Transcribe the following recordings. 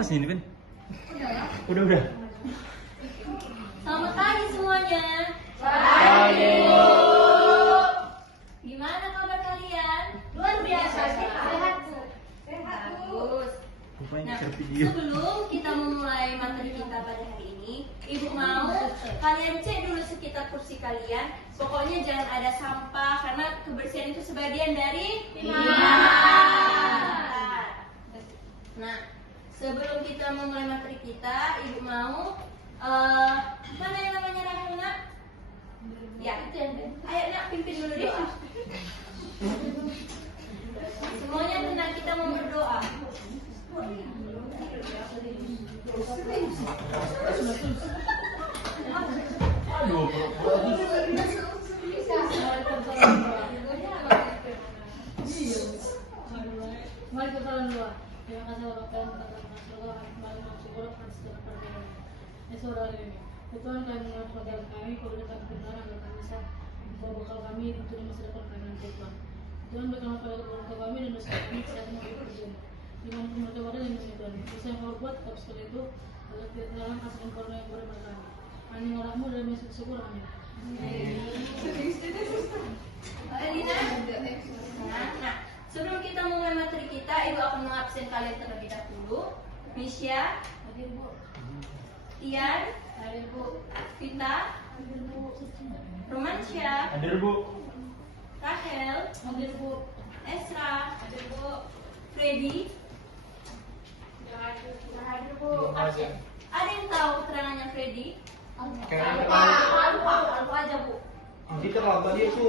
Apa sih ini, Vin? Udah. Selamat pagi semuanya. Pagi. Gimana kabar kalian? Luar biasa sehat. Bagus. Rupanya Nah, share video. sebelum kita memulai materi kita pada hari ini, Ibu mau kalian cek dulu sekitar kursi kalian. Pokoknya jangan ada sampah karena kebersihan itu sebagian dari iman. Nah, sebelum kita memulai materi kita, Ibu mau mana yang namanya Rahel, Nak? Ya, itu yang ayo Nak, pimpin dulu doa. Semuanya tenang, kita mau berdoa. Aduh, Mari kita berdoa. Terima kasih Bapak yang telah mengaturkan kembali mensyukur akan segala perkara. Saudara ini, Tuhan kami mengaturkan kami, berikan kebenaran dan kami bisa membawa bekal kami untuk masa depan kami nanti Tuhan. Tuhan berikan kepada keluarga kami dan dosa kami saat mau berjuang. Dimanapun mereka berada di dunia Tuhan, dosa yang kau buat tetap seperti itu. Agar tidak dalam kasih dan karunia yang kepada kami. Amin rahmu dan Yesus syukur amin. Nah, sebelum kita mulai materi kita, Ibu akan mengabsen kalian terlebih dahulu. Misha, Hadir Bu. Ian, Hadir Bu. Vita, Hadir Bu. Romansyah, hadir, Bu. Rahel, Hadir Bu. Esra, Hadir Bu. Freddy. Hadir Bu. Ada yang tahu keterangannya Freddy? Kayak Aku aja Bu. kita lawan tadi itu.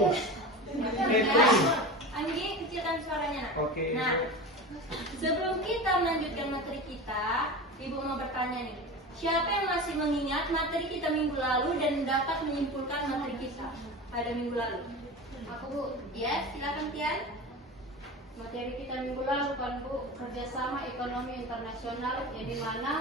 Anggi, kecilkan suaranya Nak. Oke. Nah, sebelum kita melanjutkan materi kita, Ibu mau bertanya nih. Siapa yang masih mengingat materi kita minggu lalu dan dapat menyimpulkan materi kita pada minggu lalu? Aku Bu. Yes, silakan Tian. Materi kita minggu lalu kan Bu, kerjasama ekonomi internasional, yang dimana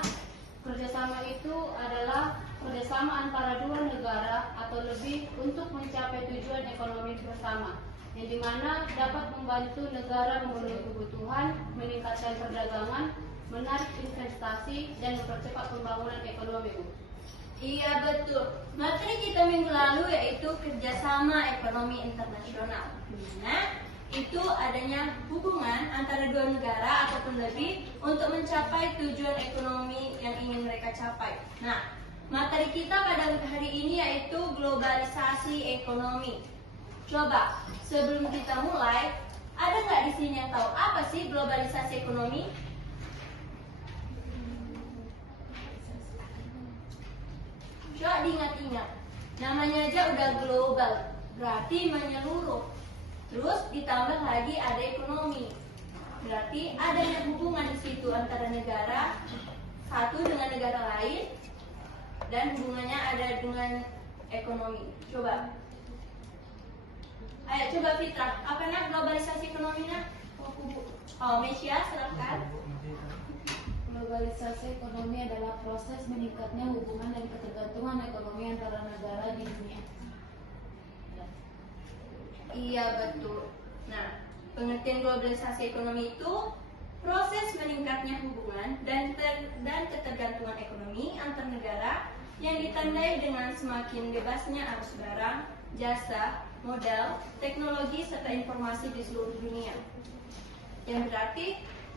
kerjasama itu adalah kerjasama antara dua negara atau lebih untuk mencapai tujuan ekonomi bersama, yang dimana dapat membantu negara memenuhi kebutuhan, meningkatkan perdagangan, menarik investasi, dan mempercepat pembangunan ekonomi Bu. Iya betul. Materi kita minggu lalu yaitu kerjasama ekonomi internasional. Nah, itu adanya hubungan antara dua negara ataupun lebih untuk mencapai tujuan ekonomi yang ingin mereka capai. Nah, materi kita pada hari ini yaitu globalisasi ekonomi. Coba sebelum kita mulai, ada nggak di sini yang tahu apa sih globalisasi ekonomi? Coba diingat-ingat. Namanya aja udah global, berarti menyeluruh. Terus ditambah lagi ada ekonomi. Berarti adanya hubungan di situ antara negara satu dengan negara lain dan hubungannya ada dengan ekonomi. Coba. Ayo coba Fitra, apa nak globalisasi ekonominya? Oh, Mesya, silakan. Globalisasi ekonomi adalah proses meningkatnya hubungan dan ketergantungan ekonomi antara negara di dunia. Iya betul. Nah, pengertian globalisasi ekonomi itu proses meningkatnya hubungan dan ketergantungan ekonomi antar negara yang ditandai dengan semakin bebasnya arus barang, jasa, modal, teknologi serta informasi di seluruh dunia. Yang berarti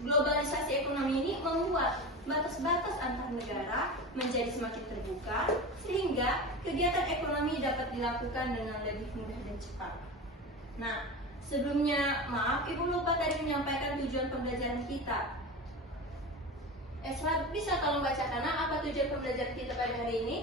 globalisasi ekonomi ini membuat batas-batas antar negara menjadi semakin terbuka sehingga kegiatan ekonomi dapat dilakukan dengan lebih mudah dan cepat. Nah, sebelumnya maaf Ibu lupa tadi menyampaikan tujuan pembelajaran kita. Esra, bisa tolong bacakan apa tujuan pembelajaran kita pada hari ini?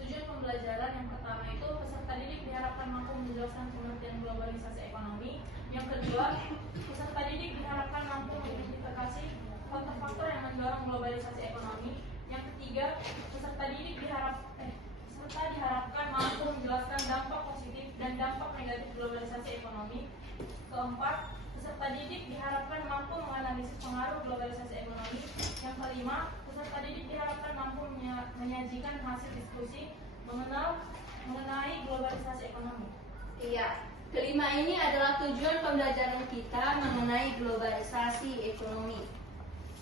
Tujuan pembelajaran yang pertama itu peserta didik diharapkan mampu menjelaskan pengertian globalisasi ekonomi. Yang kedua, peserta didik diharapkan mampu mengidentifikasi faktor-faktor yang mendorong globalisasi ekonomi. Yang ketiga, peserta diharapkan mampu menjelaskan dampak positif dan dampak negatif globalisasi ekonomi. Keempat, peserta didik diharapkan mampu menganalisis pengaruh globalisasi ekonomi. Yang kelima, peserta didik diharapkan mampu menyajikan hasil diskusi mengenai globalisasi ekonomi. Iya, kelima ini adalah tujuan pembelajaran kita mengenai globalisasi ekonomi.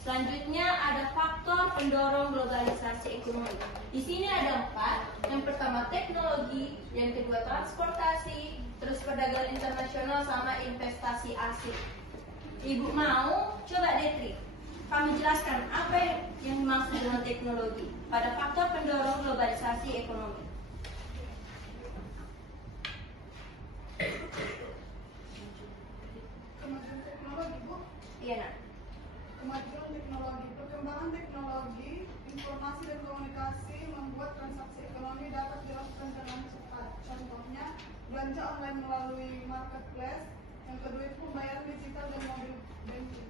Selanjutnya ada faktor pendorong globalisasi ekonomi. Di sini ada 4. Yang pertama teknologi, yang kedua transportasi, terus perdagangan internasional sama investasi asing. Ibu mau coba Detri, kami jelaskan apa yang dimaksud dengan teknologi pada faktor pendorong globalisasi ekonomi. Kemajuan teknologi, Bu. Iya nak. Kemajuan teknologi, perkembangan teknologi, informasi dan komunikasi membuat transaksi ekonomi dapat dilakukan dengan cepat. Contohnya, belanja online melalui marketplace. Yang kedua itu pembayaran digital dan mobil banking.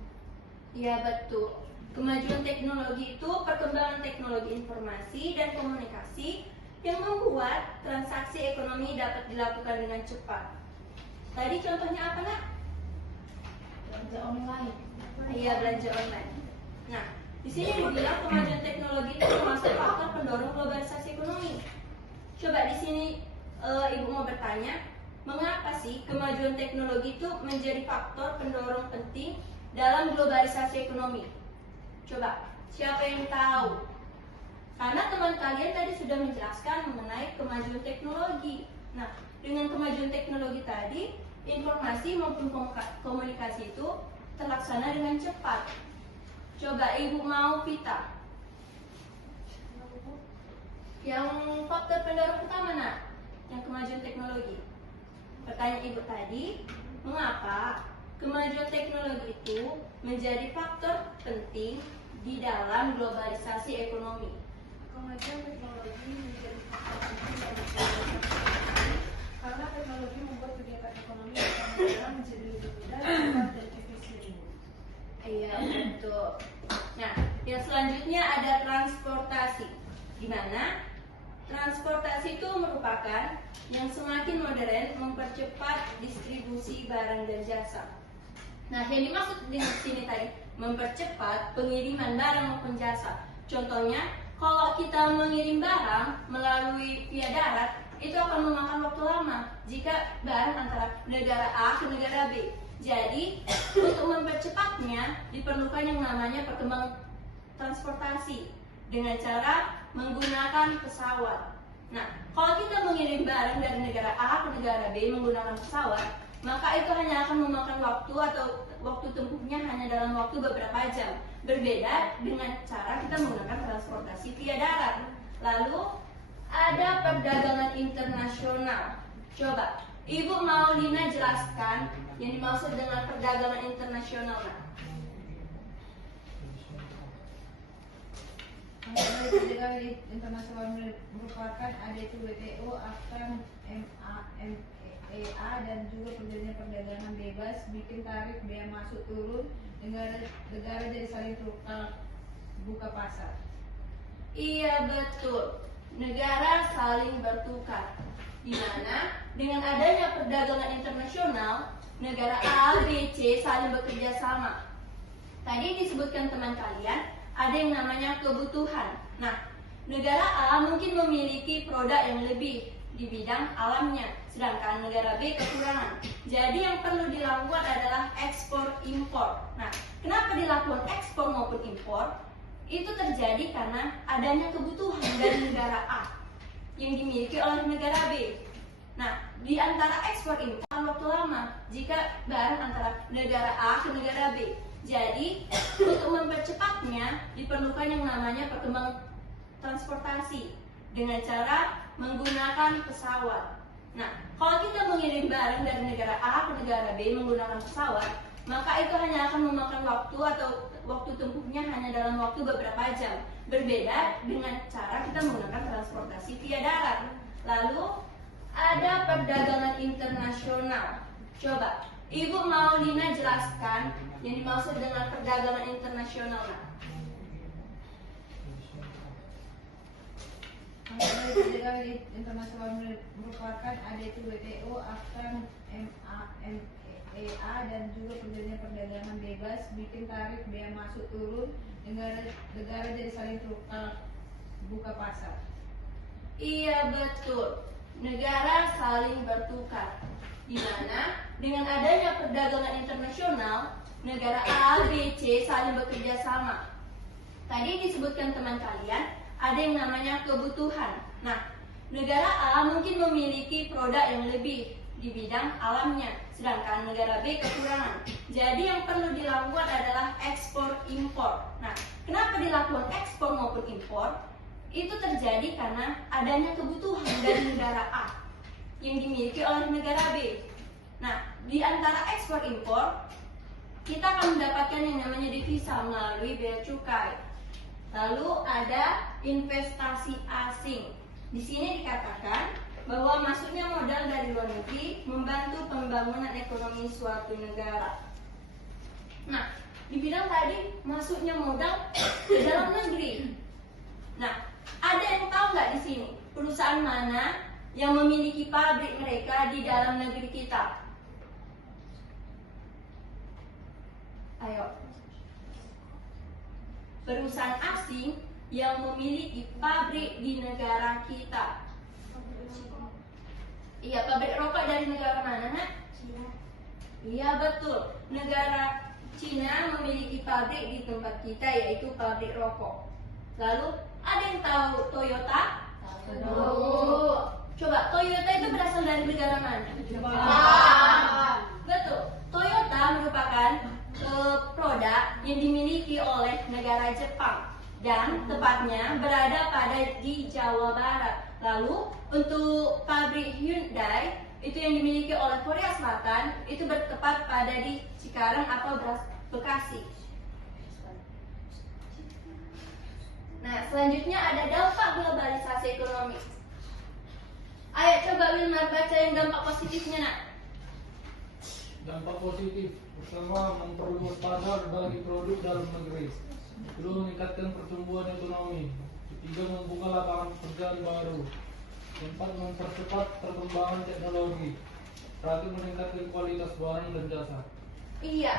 Iya betul. Kemajuan teknologi itu perkembangan teknologi informasi dan komunikasi yang membuat transaksi ekonomi dapat dilakukan dengan cepat. Tadi contohnya apa nak? Belanja online. Iya belanja online. Nah, di sini dibilang kemajuan teknologi itu termasuk faktor pendorong globalisasi ekonomi. Coba di sini ibu mau bertanya, mengapa sih kemajuan teknologi itu menjadi faktor pendorong penting dalam globalisasi ekonomi? Coba, siapa yang tahu? Karena teman kalian tadi sudah menjelaskan mengenai kemajuan teknologi. Nah, dengan kemajuan teknologi tadi, informasi maupun komunikasi itu terlaksana dengan cepat. Coba ibu mau pita. Yang faktor pendorong utama nak, yang kemajuan teknologi. Pertanyaan ibu tadi, mengapa kemajuan teknologi itu menjadi faktor penting di dalam globalisasi ekonomi? Kemajuan teknologi menjadi faktor penting dalam globalisasi karena teknologi membuat kegiatan ekonomi negara menjadi lebih mudah, cepat, dan efisien. Iya betul. Nah, yang selanjutnya ada transportasi, di mana transportasi itu merupakan yang semakin modern mempercepat distribusi barang dan jasa. Nah, yang dimaksud di sini tadi mempercepat pengiriman barang maupun jasa. Contohnya, kalau kita mengirim barang melalui via darat, itu akan memakan waktu lama jika barang antara negara A ke negara B. Jadi, untuk mempercepatnya diperlukan yang namanya perkembangan transportasi dengan cara menggunakan pesawat. Nah, kalau kita mengirim barang dari negara A ke negara B menggunakan pesawat, maka itu hanya akan memakan waktu atau waktu tempuhnya hanya dalam waktu beberapa jam. Berbeda dengan cara kita menggunakan transportasi via darat. Lalu ada perdagangan internasional. Coba, Ibu mau Lina jelaskan yang dimaksud dengan perdagangan internasional. Perdagangan internasional merupakan ada itu WTO, ASEAN, MEA dan juga perjanjian bebas, bikin tarif bea masuk turun, negara jadi saling tukar buka pasar. Iya betul, negara saling bertukar. Di mana dengan adanya perdagangan internasional, negara A, B, C saling bekerja sama. Tadi disebutkan teman kalian, ada yang namanya kebutuhan. Nah, negara A mungkin memiliki produk yang lebih di bidang alamnya, sedangkan negara B kekurangan. Jadi yang perlu dilakukan adalah ekspor impor. Nah, kenapa dilakukan ekspor maupun impor? Itu terjadi karena adanya kebutuhan dari negara A yang dimiliki oleh negara B. Nah, di antara ekspor impor akan waktu lama jika barang antara negara A ke negara B. Jadi, untuk mempercepatnya diperlukan yang namanya perkembangan transportasi dengan cara menggunakan pesawat. Nah, kalau kita mengirim barang dari negara A ke negara B menggunakan pesawat, maka itu hanya akan memakan waktu atau waktu tempuhnya hanya dalam waktu beberapa jam. Berbeda dengan cara kita menggunakan transportasi via darat. Lalu ada perdagangan internasional. Coba, Ibu mau Lina jelaskan yang dimaksud dengan perdagangan internasional. Perdagangan internasional merupakan ada itu WTO, ASEAN, MEA dan juga perjanjian bebas, bikin tarif bea masuk turun, negara jadi saling tukar buka pasar. Iya betul, negara saling bertukar. Di mana dengan adanya perdagangan internasional, negara A, B, C saling bekerja sama. Tadi disebutkan teman kalian, ada yang namanya kebutuhan. Nah, negara A mungkin memiliki produk yang lebih di bidang alamnya, sedangkan negara B kekurangan. Jadi yang perlu dilakukan adalah ekspor impor. Nah, kenapa dilakukan ekspor maupun impor? Itu terjadi karena adanya kebutuhan dari negara A yang dimiliki oleh negara B. Nah, di antara ekspor impor, kita akan mendapatkan yang namanya devisa melalui bea cukai. Lalu ada investasi asing. Di sini dikatakan bahwa masuknya modal dari luar negeri membantu pembangunan ekonomi suatu negara. Nah, dibilang tadi masuknya modal ke dalam negeri. Nah, ada yang tahu nggak di sini perusahaan mana yang memiliki pabrik mereka di dalam negeri kita? Ayo. Perusahaan asing yang memiliki pabrik di negara kita. Iya, pabrik rokok dari negara mana, nak? Cina. Iya, betul. Negara Cina memiliki pabrik di tempat kita, yaitu pabrik rokok. Lalu, ada yang tahu Toyota? Tahu. Coba, Toyota itu berasal dari negara mana? Jepang. Betul. Toyota merupakan produk yang dimiliki oleh negara Jepang dan tepatnya berada di Jawa Barat. Lalu untuk pabrik Hyundai itu yang dimiliki oleh Korea Selatan itu bertepat pada di Cikarang atau Bekasi. Nah, selanjutnya ada dampak globalisasi ekonomi. Ayo coba Wilmar baca yang dampak positifnya, nak. Dampak positif pertama, memperluas pasar bagi produk dalam negeri. Kedua, meningkatkan pertumbuhan ekonomi. Ketiga, membuka lapangan pekerjaan baru. Keempat, mempercepat perkembangan teknologi. Terakhir, meningkatkan kualitas barang dan jasa. Iya,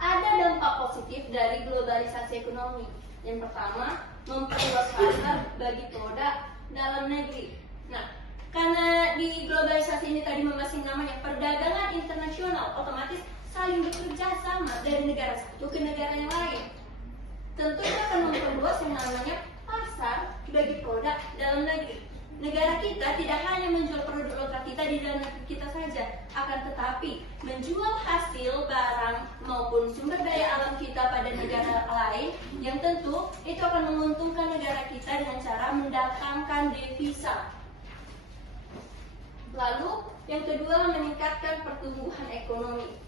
ada dampak positif dari globalisasi ekonomi. Yang pertama, memperluas pasar bagi produk dalam negeri. Nah, karena di globalisasi ini tadi membahas namanya perdagangan internasional, otomatis saling bekerja sama dari negara satu ke negara yang lain. Tentunya akan memperluas yang namanya pasar bagi produk dalam negeri. Negara kita tidak hanya menjual produk lokal kita di dalam negeri kita saja, akan tetapi menjual hasil barang maupun sumber daya alam kita pada negara lain yang tentu itu akan menguntungkan negara kita dengan cara mendatangkan devisa. Lalu yang kedua, meningkatkan pertumbuhan ekonomi.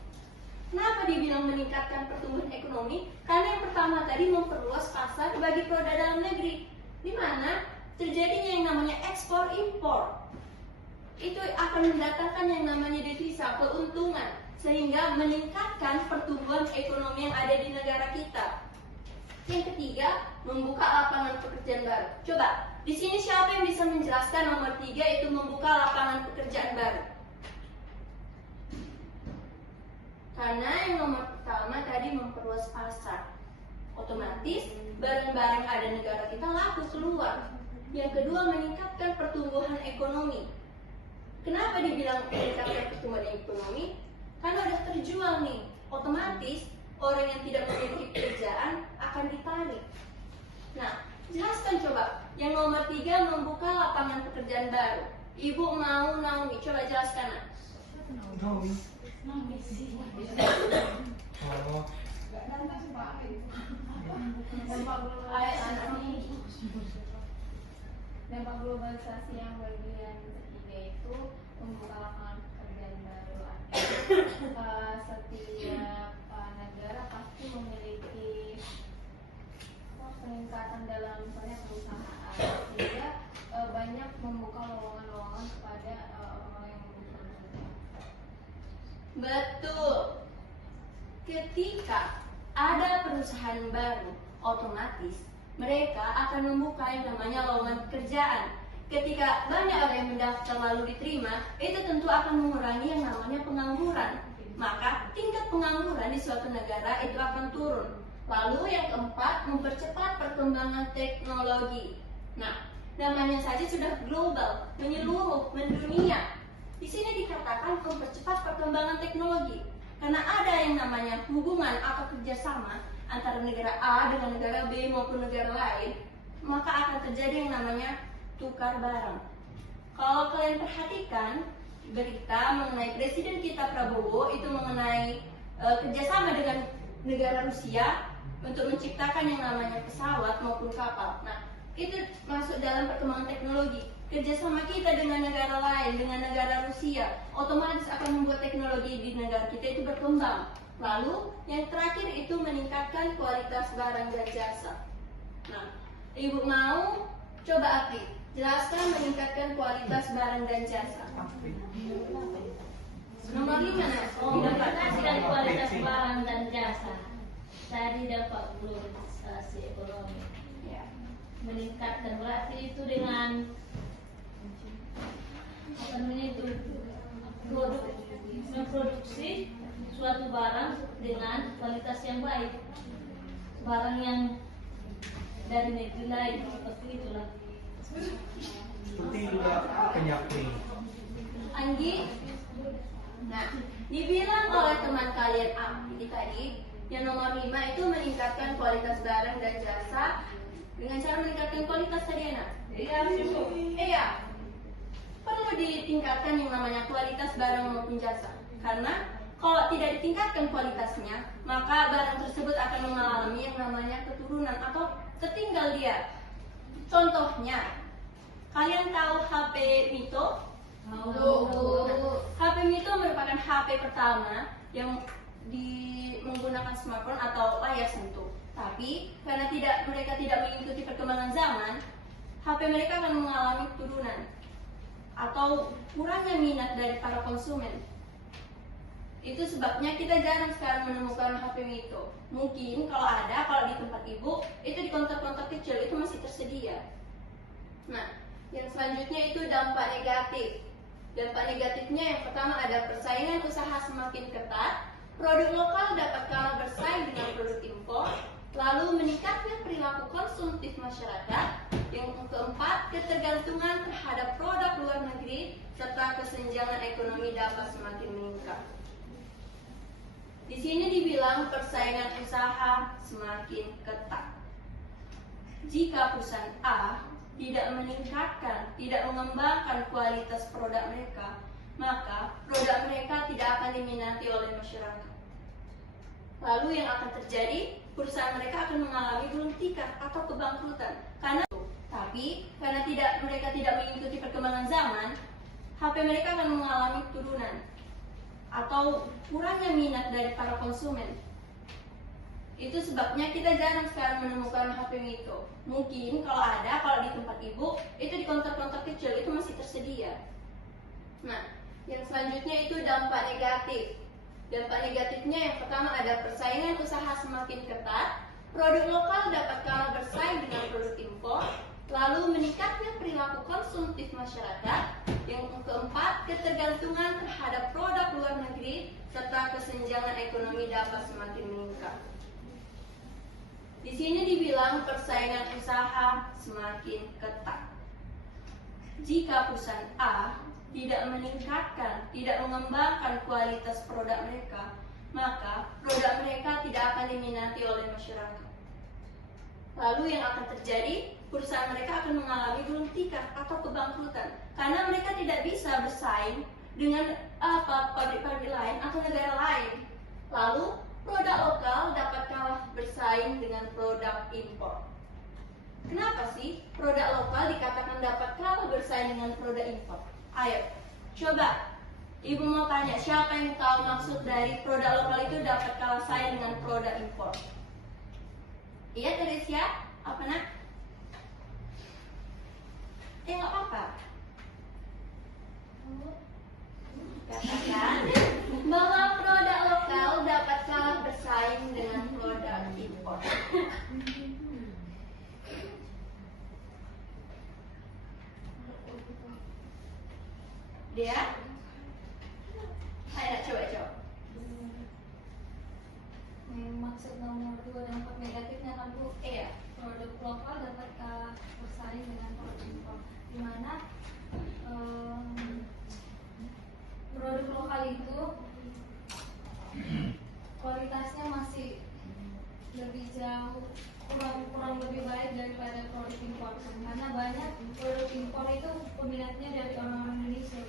Kenapa dibilang meningkatkan pertumbuhan ekonomi? Karena yang pertama tadi memperluas pasar bagi produk dalam negeri, di mana terjadinya yang namanya ekspor impor. Itu akan mendatangkan yang namanya devisa, keuntungan, sehingga meningkatkan pertumbuhan ekonomi yang ada di negara kita. Yang ketiga, membuka lapangan pekerjaan baru. Coba, di sini siapa yang bisa menjelaskan nomor 3 itu membuka lapangan pekerjaan baru? Karena yang nomor pertama tadi memperluas pasar. Otomatis barang-barang ada negara kita laku keluar. Yang kedua, meningkatkan pertumbuhan ekonomi. Kenapa dibilang meningkatkan pertumbuhan ekonomi? Karena udah terjual nih. Otomatis orang yang tidak memiliki pekerjaan akan ditarik. Nah, jelaskan coba. Yang nomor 3, membuka lapangan pekerjaan baru. Ibu mau Naomi, coba jelaskan. Naomi. Oh. Dampak globalisasi yang bagian ketiga itu membuka lapangan pekerjaan baru. Setiap negara pasti memiliki peningkatan dalam misalnya perusahaan, sehingga banyak membuka lowongan-lowongan kepada orang-orang yang membutuhkan kerja. Betul. Ketika ada perusahaan baru, otomatis mereka akan membuka yang namanya lowongan pekerjaan. Ketika banyak orang yang mendaftar lalu diterima, itu tentu akan mengurangi yang namanya pengangguran. Maka tingkat pengangguran di suatu negara itu akan turun. Lalu yang keempat, mempercepat perkembangan teknologi. Nah, namanya saja sudah global, menyeluruh, mendunia. Di sini dikatakan mempercepat perkembangan teknologi. Karena ada yang namanya hubungan atau kerjasama antara negara A dengan negara B maupun negara lain, maka akan terjadi yang namanya tukar barang. Kalau kalian perhatikan berita mengenai Presiden kita Prabowo itu mengenai kerjasama dengan negara Rusia untuk menciptakan yang namanya pesawat maupun kapal. Nah, itu masuk dalam perkembangan teknologi. Kerjasama kita dengan negara lain, dengan negara Rusia, otomatis akan membuat teknologi di negara kita itu berkembang. Lalu, yang terakhir itu meningkatkan kualitas barang dan jasa. Nah, Ibu mau coba Apri, jelaskan meningkatkan kualitas barang dan jasa. Nomor 5 nah, Meningkatkan kualitas barang dan jasa. Tadi dampak globalisasi ekonomi. Ya. Meningkatkan berarti itu dengan apa namanya itu memproduksi suatu barang dengan kualitas yang baik, barang yang dari negeri lain seperti itulah. Seperti juga penyakit. Anggi, nah dibilang oleh teman kalian Anggi tadi yang nomor 5 itu meningkatkan kualitas barang dan jasa dengan cara meningkatkan kualitas tadi anak. Iya. Perlu ditingkatkan yang namanya kualitas barang maupun jasa. Karena kalau tidak ditingkatkan kualitasnya, maka barang tersebut akan mengalami yang namanya keturunan atau tertinggal dia. Contohnya, kalian tahu HP Mito? HP Mito merupakan HP pertama yang menggunakan smartphone atau layar sentuh. Tapi karena mereka tidak mengikuti perkembangan zaman, HP mereka akan mengalami keturunan atau kurangnya minat dari para konsumen. Itu sebabnya kita jarang sekarang menemukan HP Mito. Mungkin kalau di tempat ibu, itu di konter-konter kecil itu masih tersedia. Nah, yang selanjutnya itu dampak negatif. Dampak negatifnya yang pertama ada persaingan usaha semakin ketat, produk lokal dapat kalah bersaing dengan produk impor, lalu meningkatnya perilaku konsumtif masyarakat. Yang keempat, ketergantungan terhadap produk luar negeri serta kesenjangan ekonomi dapat semakin meningkat. Di sini dibilang persaingan usaha semakin ketat. Jika perusahaan A tidak meningkatkan, tidak mengembangkan kualitas produk mereka, maka produk mereka tidak akan diminati oleh masyarakat. Lalu yang akan terjadi, perusahaan mereka akan mengalami gulung tikar atau kebangkrutan. Karena mereka tidak mengikuti perkembangan zaman, HP mereka akan mengalami turunan atau kurangnya minat dari para konsumen. Itu sebabnya kita jarang sekarang menemukan HP Mito. Mungkin kalau di tempat ibu, itu di konter-konter kecil itu masih tersedia. Nah, yang selanjutnya itu dampak negatif. Dampak negatifnya yang pertama ada persaingan usaha semakin ketat, produk lokal dapat kalah bersaing dengan produk impor, lalu meningkatnya perilaku konsumtif masyarakat. Yang keempat, ketergantungan terhadap produk luar negeri serta kesenjangan ekonomi dapat semakin meningkat. Di sini dibilang persaingan usaha semakin ketat. Jika perusahaan A tidak meningkatkan, tidak mengembangkan kualitas produk mereka, maka produk mereka tidak akan diminati oleh masyarakat. Lalu yang akan terjadi, perusahaan mereka akan mengalami gulung tikar atau kebangkrutan karena mereka tidak bisa bersaing dengan pabrik-pabrik lain atau negara lain. Lalu produk lokal dapat kalah bersaing dengan produk impor. Kenapa sih produk lokal dikatakan dapat kalah bersaing dengan produk impor? Ayo, coba ibu mau tanya, siapa yang tahu maksud dari produk lokal itu dapat kalah saing dengan produk impor? Iya, Teresia? Apa nak? Nggak apa-apa. Katakan bahwa produk lokal dapat kalah bersaing dengan produk impor. Dia? Ayo coba. Maksud nomor 2 dampak negatifnya kan Bu? Iya. Produk lokal dapat kalah bersaing dengan produk impor, di mana produk lokal itu impor, karena banyak produk impor itu peminatnya dari orang-orang Indonesia.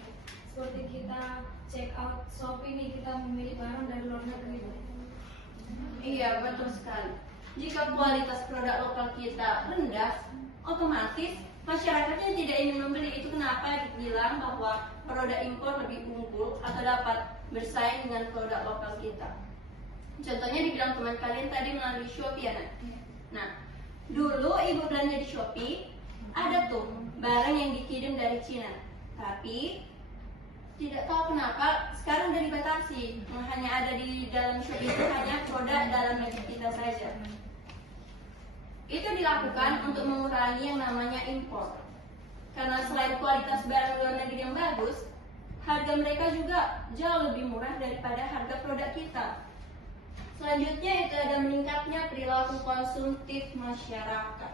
Seperti kita check out Shopee nih, kita memilih barang dari luar negeri. Iya, betul sekali. Jika kualitas produk lokal kita rendah, otomatis masyarakatnya tidak ingin membeli. Itu kenapa dibilang bahwa produk impor lebih unggul atau dapat bersaing dengan produk lokal kita. Contohnya dibilang teman kalian tadi melalui Shopee ya, Nak? Nah, dulu ibu belanja di Shopee, ada tuh barang yang dikirim dari Cina. Tapi tidak tahu kenapa sekarang udah dibatasi. Hanya ada di dalam Shopee itu hanya produk dalam negeri kita saja. Itu dilakukan untuk mengurangi yang namanya impor. Karena selain kualitas barang luar negeri yang bagus, harga mereka juga jauh lebih murah daripada harga produk kita. Selanjutnya itu ada meningkatnya perilaku konsumtif masyarakat,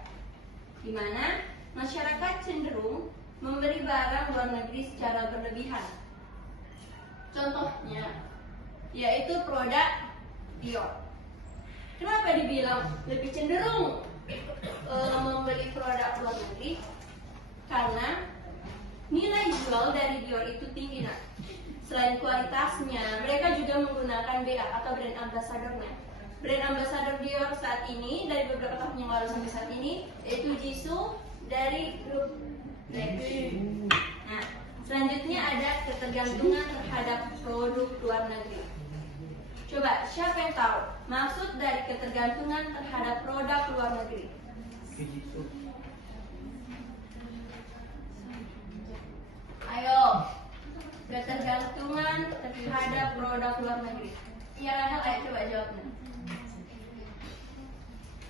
di mana masyarakat cenderung membeli barang luar negeri secara berlebihan. Contohnya, yaitu produk Dior. Kenapa dibilang lebih cenderung membeli produk luar negeri? Karena nilai jual dari Dior itu tinggi, Nak. Selain kualitasnya, mereka juga menggunakan BA atau brand ambassador-nya. Brand ambassador Dior saat ini, dari beberapa tahun yang lalu sampai saat ini, yaitu Jisoo dari grup Blackpink. Nah, selanjutnya ada ketergantungan terhadap produk luar negeri. Coba, siapa yang tahu maksud dari ketergantungan terhadap produk luar negeri? Ayo, ketergantungan terhadap produk luar negeri. Iya, Ranel, ayo coba jawabnya.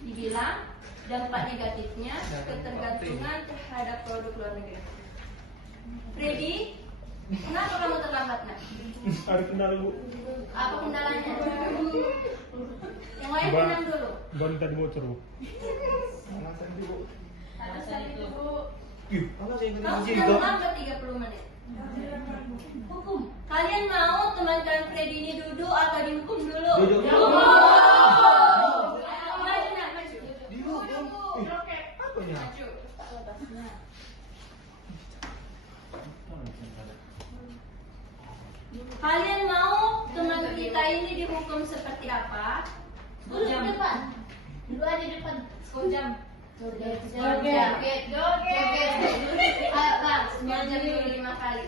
Dibilang dampak negatifnya ketergantungan terhadap produk luar negeri. Freddy, kenapa kamu terlambat, Nak? Ada kendala, Bu. Apa kendalanya? Yang lain tenang dulu. Ban tadi motor, Bu. Alasan itu Bu. Kamu sudah terlambat 30 menit. Hukum. Kalian mau teman kalian Freddy ini duduk atau dihukum dulu? Duduk. Maju, Nak, maju. Apanya? Maju. Kalian mau teman kita ini dihukum seperti apa? Duduk di depan. Duduk aja di depan. 10 jam. Joget. Ayo, Bang, 9 jam dulu 5 kali.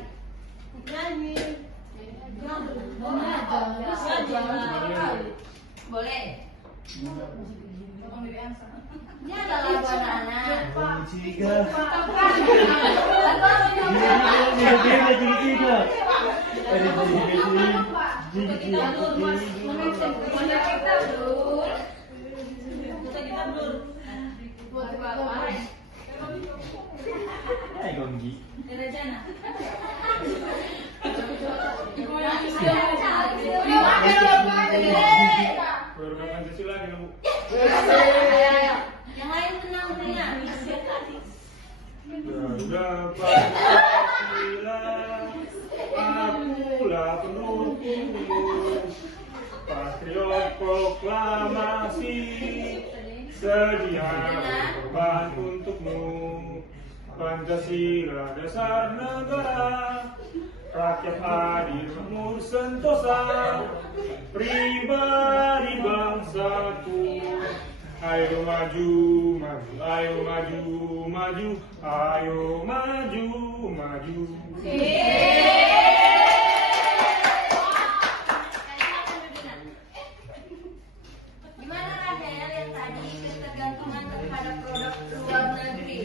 Boleh. Ini adalah lagu anak-anak. Produk Pancasila nih, Bu. Yang lain tenang dulunya. Produk Pancasila, akulah pendukungmu. Patriot proklamasi, sedia berkorban untukmu. Pancasila dasar negara, rakyat adil makmur sentosa, pribadi bangsaku. Ayo maju, maju, ayo maju, maju, ayo maju, maju. Gimana Rahel yang tadi ketergantungan terhadap produk luar negeri?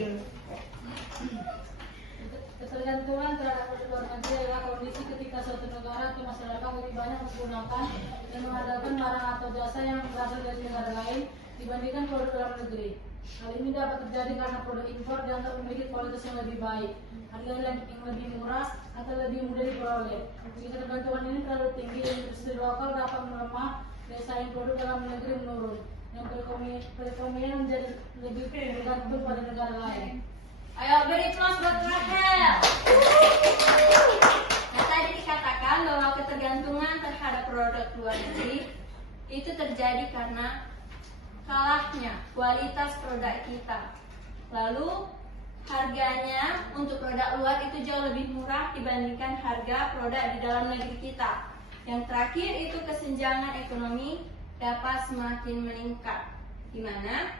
Ketergantungan terhadap produk luar negeri adalah kondisi ketika suatu negara atau masyarakat lebih banyak menggunakan dan mengandalkan barang atau jasa yang berasal dari negara lain dibandingkan produk dalam negeri. Hal ini dapat terjadi karena produk impor dianggap memiliki kualitas yang lebih baik, harga yang lebih murah atau lebih mudah diperoleh. Jika ketergantungan ini terlalu tinggi, industri lokal dapat melemah dan saing produk dalam negeri menurun, dan perekonomian menjadi lebih bergantung pada negara lain. Ayo beri plus buat Rahel. Nah, tadi dikatakan bahwa ketergantungan terhadap produk luar negeri itu terjadi karena kalahnya kualitas produk kita. Lalu harganya untuk produk luar itu jauh lebih murah dibandingkan harga produk di dalam negeri kita. Yang terakhir itu kesenjangan ekonomi dapat semakin meningkat, di mana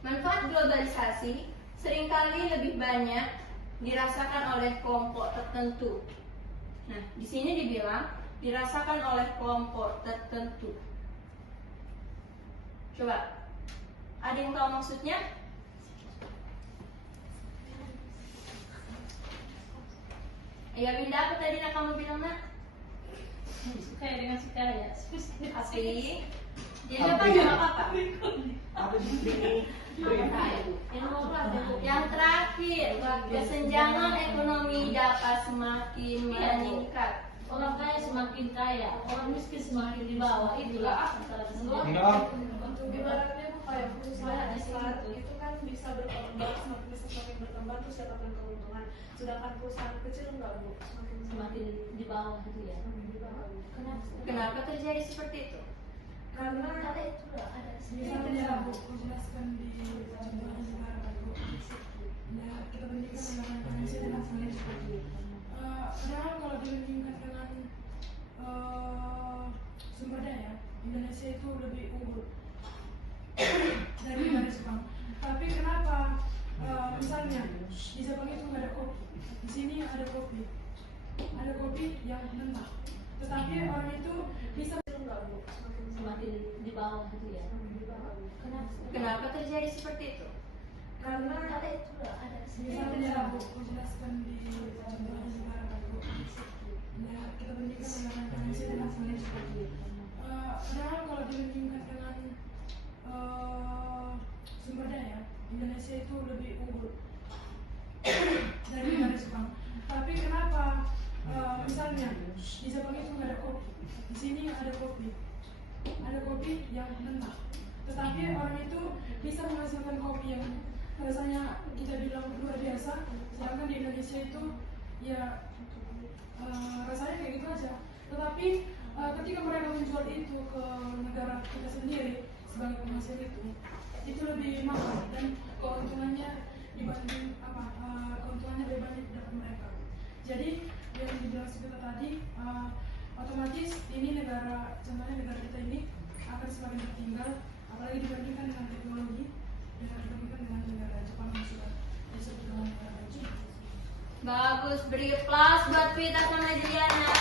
manfaat globalisasi seringkali lebih banyak dirasakan oleh kelompok tertentu. Nah, di sini dibilang dirasakan oleh kelompok tertentu. Coba, ada yang tahu maksudnya? Ya, Winda, apa tadi nak kamu bilang, nak? Suka dengan suka ya. Api. Jadi apa ya apa? Yang terakhir, kesenjangan ekonomi dapat semakin meningkat. Orang kaya semakin kaya, orang miskin semakin di bawah. Itulah antara kedua. Untuk ibaratnya Bu, kayak perusahaan besar itu kan bisa berkembang, semakin berkembang terus dapatkan keuntungan. Sedangkan perusahaan kecil enggak Bu, Semakin di bawah gitu ya. di bawah. Kenapa terjadi seperti itu? Karena Ada itu ada. misalnya Bu, menjelaskan di contohnya sekarang Bu, ya kita bandingkan dengan Indonesia dan Malaysia. Padahal kalau dibandingkan dengan sumber daya, Indonesia itu lebih unggul dari Jepang. Tapi kenapa misalnya di Jepang itu nggak ada kopi, di sini ada kopi yang mentah, tetapi orang itu bisa enggak Bu, Semakin di bawah gitu ya. Kenapa terjadi seperti itu? karena Ada itu ada. misalnya Bu, menjelaskan di contohnya sekarang Bu, ya kita bandingkan dengan Indonesia dan Malaysia. Padahal kalau dibandingkan dengan sumber daya, Indonesia itu lebih unggul dari Jepang. Tapi kenapa misalnya di Jepang itu nggak ada kopi, di sini ada kopi yang mentah, tetapi orang itu bisa menghasilkan kopi yang rasanya kita bilang luar biasa, sedangkan di Indonesia itu ya rasanya kayak gitu aja. Tetapi ketika mereka menjual itu ke negara kita sendiri sebagai penghasil itu lebih mahal dan keuntungannya dibanding keuntungannya lebih banyak dapat mereka. Jadi yang dibilang seperti tadi, otomatis ini contohnya negara kita ini akan semakin tertinggal, apalagi dibandingkan dengan teknologi, dibandingkan dengan negara Jepang yang sudah disebut dengan negara maju. Bagus, beri applause buat Vita sama Juliana.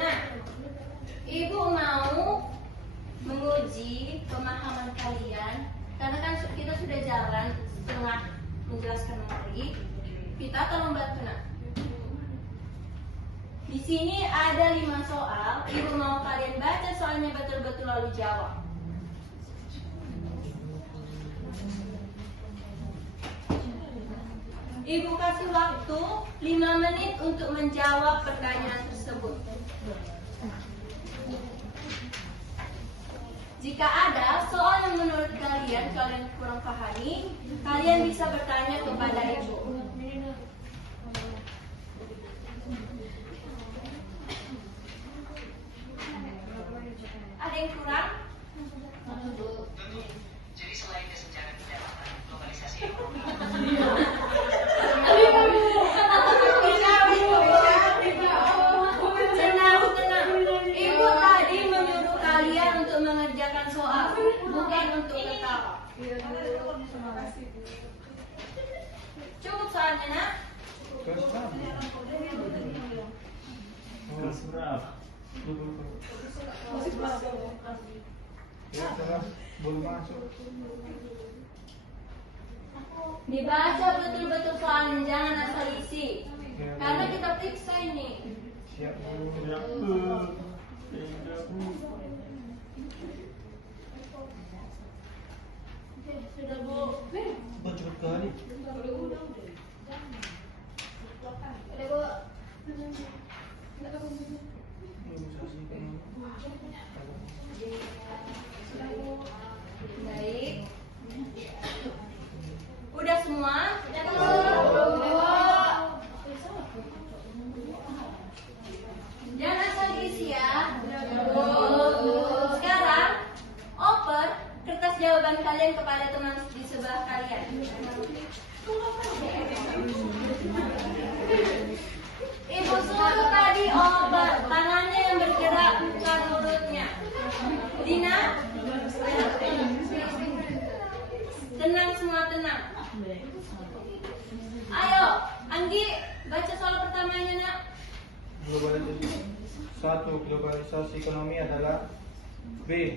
Nah, Ibu mau menguji pemahaman kalian karena kan kita sudah jalan setengah menjelaskan materi. Vita tolong bantu nak. Di sini ada 5 soal. Ibu mau kalian baca soalnya betul-betul lalu jawab. Ibu kasih waktu 5 menit untuk menjawab pertanyaan tersebut. Jika ada soal yang menurut kalian kurang pahami, kalian bisa bertanya kepada ibu. Ada yang kurang? Jadi selain kesenjangan pendapatan, globalisasi ekonomi, Tenang. Ibu tadi menyuruh kalian untuk mengerjakan soal, bukan untuk ketawa. Cukup soalnya, nak? Dibaca betul-betul soalnya, jangan asal isi. Karena kita periksa ini. Siap Bu. Sudah Bu. cepet kali. Udah Bu. Baik. Udah semua? Jangan asal isi ya. Sekarang oper kertas jawaban kalian kepada teman teman di sebelah kalian. Ibu suruh tadi tangannya yang bergerak, bukan mulutnya. Dina, tenang semua, tenang. Ayo, Anggi, baca soal pertamanya, nak. Globalisasi ekonomi adalah B.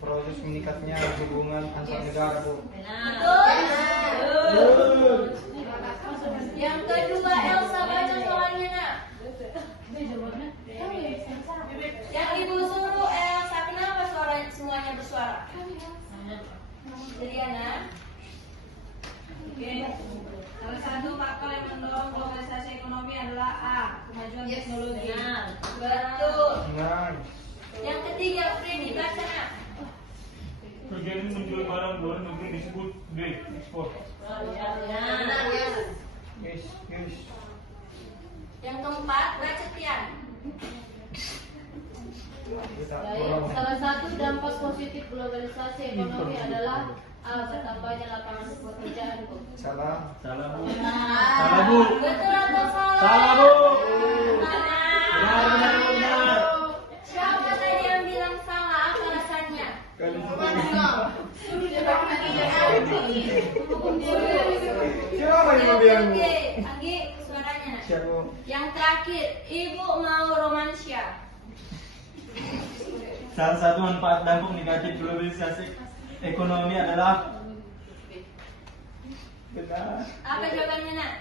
Proses meningkatnya hubungan antar negara, Bu. Betul. Yang kedua, Elsa, baca soalnya, nak. Yang ibu suruh Elsa, kenapa semuanya bersuara? Jadi Ana. Oke. Salah satu faktor yang mendorong globalisasi ekonomi adalah A. Kemajuan teknologi. Betul. Nah, Yang ketiga, Freddy, baca, nak. Kerjaan menjual barang luar negeri disebut B. Ekspor. yes. Yang keempat, baca, Tian. Salah satu dampak positif globalisasi ekonomi adalah bertambahnya lapangan pekerjaan, Bu. Salah. Salah, Bu. Salah, Bu. Betul atau salah? Salah, Bu. Benar. Siapa tadi yang bilang salah? Apa alasannya? Siapa yang bilang? Anggi, suaranya, nak. Siapa? Yang terakhir, ibu mau romansia. Salah satu manfaat dampak negatif globalisasi ekonomi adalah Benar. Apa jawabannya, nak?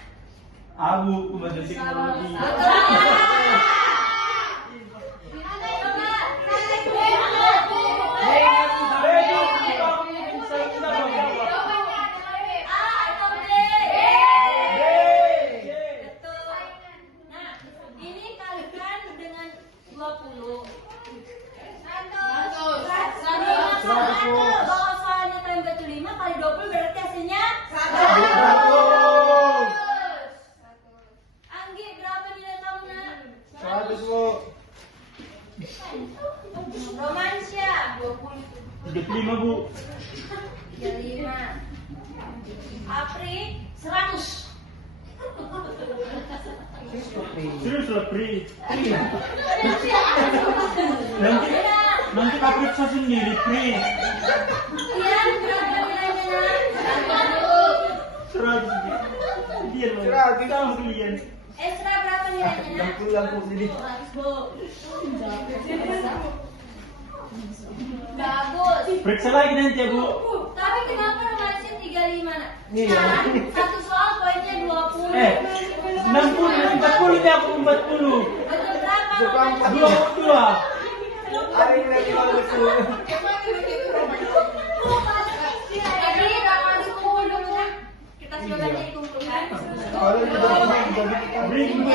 abu kemajuan teknologi. Romansia 20. 35, Bu. 35. Apri 100. Serius lah, Pri. Nanti upload saya sendiri, Pri. Iya, berapa nilainya? 100. Dia loh. 100. Sama kalian. Esra berapa nilainya? 60 jadi. Bagus. Periksa lagi nanti ya, Bu. Tapi kenapa romansia 35, nak? Iya. Sekarang satu soal poinnya 20. 60, 40 ini aku 40. Betul berapa? Bukan romansia? 22. Ada yang lagi kalau betul. Jadi ramal 10 dulu, nak. Kita coba jadi kumpulkan. Kalau kita Bring, Bu.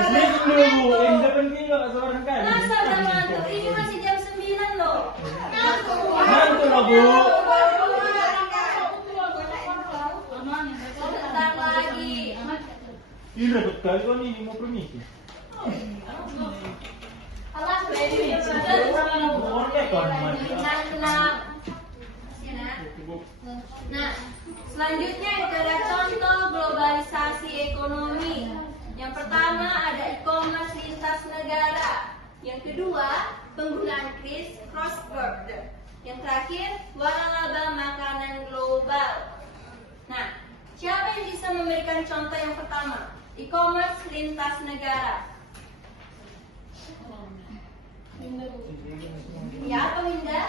Sleep dulu, Bu. Yang depan ini nggak seorang kali. Masa udah ngantuk? Ini masih jam 9 loh. Ngantuk lah, Bu. Sebentar lagi. Ini repot kali kau nih mau permisi. Alas, baby. Tenang. Nah, selanjutnya itu ada contoh globalisasi ekonomi. Yang pertama ada e-commerce lintas negara. Yang kedua, penggunaan kris cross border. Yang terakhir, waralaba makanan global. Nah, siapa yang bisa memberikan contoh yang pertama? E-commerce lintas negara. Ya, apa Winda?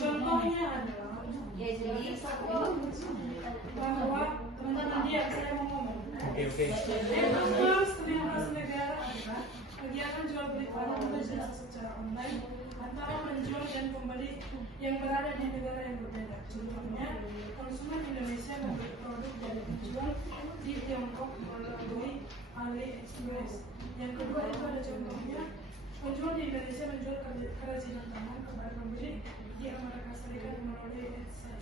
Contohnya adalah Ya, jadi bahwa teman-teman dia saya mau ngomong. Oke. E-commerce lintas negara adalah kegiatan jual beli barang dan jasa secara online antara penjual dan pembeli yang berada di negara yang berbeda. Contohnya, konsumen Indonesia membeli produk dari penjual di Tiongkok melalui AliExpress. Yang kedua itu ada contohnya, penjual di Indonesia menjual kerajinan tangan kepada pembeli di Amerika Serikat melalui Etsy.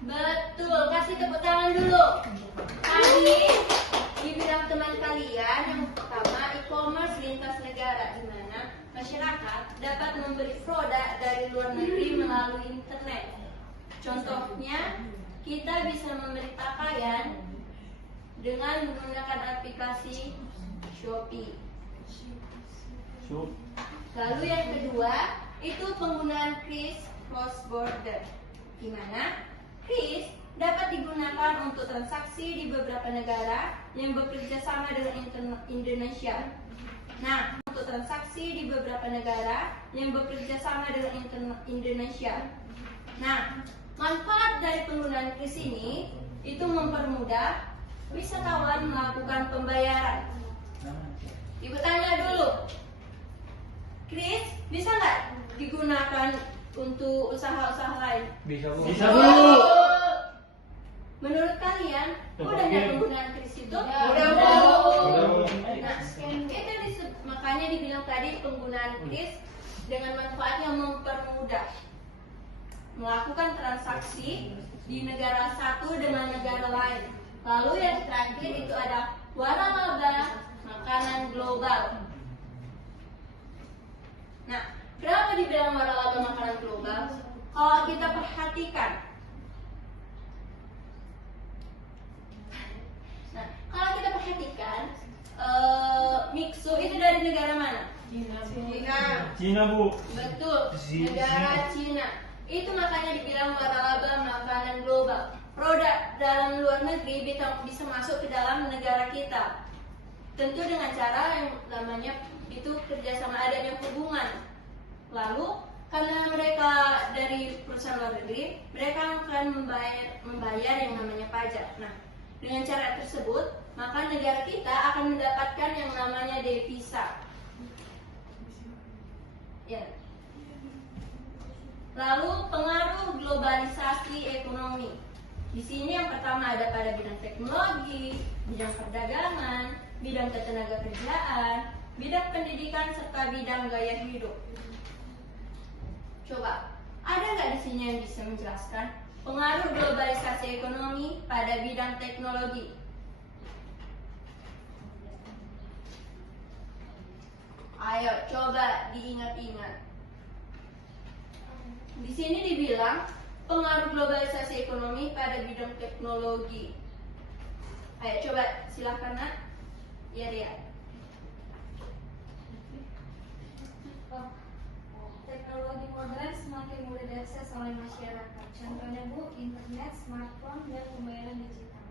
betul, kasih tepuk tangan dulu. Tadi Di bidang teman kalian, yang pertama e-commerce lintas negara, di mana masyarakat dapat membeli produk dari luar negeri melalui internet. Contohnya, kita bisa membeli pakaian dengan menggunakan aplikasi Shopee. Lalu yang kedua, itu penggunaan kris cross border, di mana kris dapat digunakan untuk transaksi di beberapa negara yang bekerja sama dengan Indonesia. Nah, untuk transaksi di beberapa negara yang bekerja sama dengan Indonesia. Nah, manfaat dari penggunaan kris ini itu mempermudah wisatawan melakukan pembayaran. Ibu tanya dulu, kris bisa nggak digunakan untuk usaha-usaha lain? Bisa Bu. Bisa Bu. Menurut kalian, udah nggak penggunaan kris itu? Udah. Nah, makanya dibilang tadi penggunaan kris dengan manfaatnya mempermudah melakukan transaksi di negara satu dengan negara lain. Lalu yang terakhir itu ada waralaba makanan global. Nah, kenapa dibilang waralaba makanan global? Kalau kita perhatikan, Mixu itu dari negara mana? Cina Bu. Betul, negara Cina. Itu makanya dibilang waralaba makanan global. Produk dalam luar negeri bisa masuk ke dalam negara kita. Tentu dengan cara yang namanya itu kerjasama, adanya hubungan. Lalu karena mereka dari perusahaan luar negeri, mereka akan membayar yang namanya pajak. Nah, dengan cara tersebut, maka negara kita akan mendapatkan yang namanya devisa. Ya. Lalu pengaruh globalisasi ekonomi. Di sini yang pertama ada pada bidang teknologi, bidang perdagangan, bidang ketenagakerjaan, bidang pendidikan serta bidang gaya hidup. Coba, ada nggak di sini yang bisa menjelaskan pengaruh globalisasi ekonomi pada bidang teknologi? Ayo, coba diingat-ingat. Di sini dibilang pengaruh globalisasi ekonomi pada bidang teknologi. Ayo, coba silahkan nak. Ya, Ria. Teknologi modern semakin mudah diakses oleh masyarakat. Contohnya Bu, internet, smartphone, dan pembayaran digital.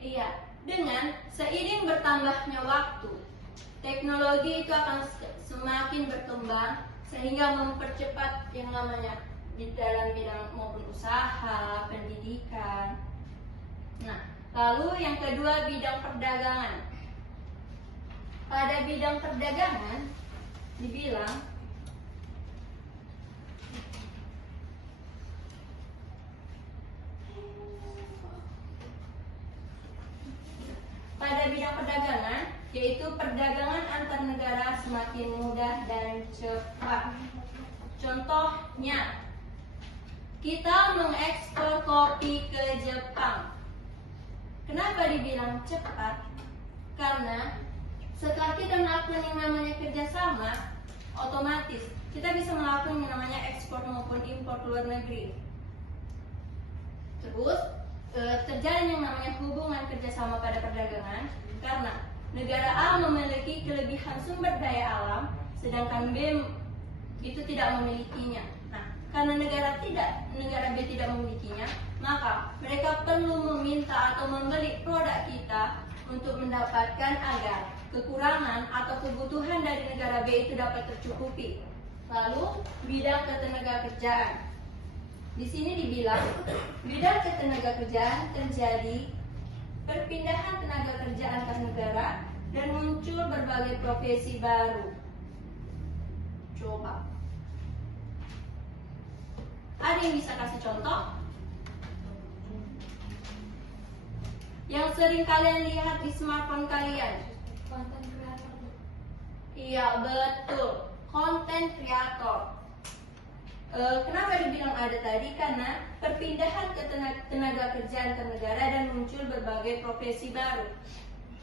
Iya, dengan seiring bertambahnya waktu, teknologi itu akan semakin berkembang sehingga mempercepat yang namanya di dalam bidang maupun usaha, pendidikan. Nah, lalu yang kedua bidang perdagangan. Pada bidang perdagangan dibilang yaitu perdagangan antar negara semakin mudah dan cepat. Contohnya, kita mengekspor kopi ke Jepang. Kenapa dibilang cepat? Karena setelah kita melakukan yang namanya kerjasama, otomatis kita bisa melakukan yang namanya ekspor maupun impor ke luar negeri. Terus terjalin yang namanya hubungan kerjasama pada perdagangan karena negara A memiliki kelebihan sumber daya alam, sedangkan B itu tidak memilikinya. Nah, karena negara B tidak memilikinya, maka mereka perlu meminta atau membeli produk kita untuk mendapatkan agar kekurangan atau kebutuhan dari negara B itu dapat tercukupi. Lalu bidang ketenagakerjaan. Di sini dibilang bidang ketenagakerjaan terjadi perpindahan tenaga kerja antar negara dan muncul berbagai profesi baru. Coba, ada yang bisa kasih contoh? Yang sering kalian lihat di smartphone kalian? Konten kreator. Iya, betul, konten kreator. Kenapa dibilang ada tadi? Karena perpindahan ke tenaga kerja antar negara dan muncul berbagai profesi baru.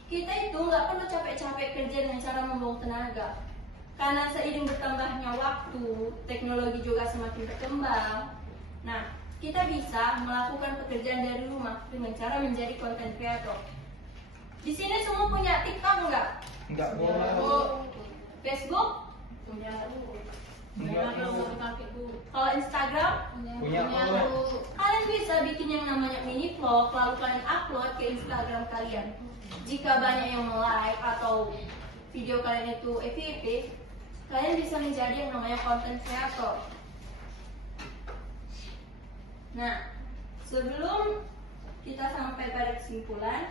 kita itu nggak perlu capek-capek kerja dengan cara membuang tenaga. Karena seiring bertambahnya waktu, teknologi juga semakin berkembang. Nah, kita bisa melakukan pekerjaan dari rumah dengan cara menjadi content creator. Di sini semua punya TikTok nggak? Enggak boleh. Facebook? Kalau Instagram? Punya boleh. Kalian bisa bikin yang namanya mini vlog, lalu kalian upload ke Instagram kalian. Jika banyak yang like atau video kalian itu FYP, kalian bisa menjadi yang namanya content creator. Nah, sebelum kita sampai pada kesimpulan,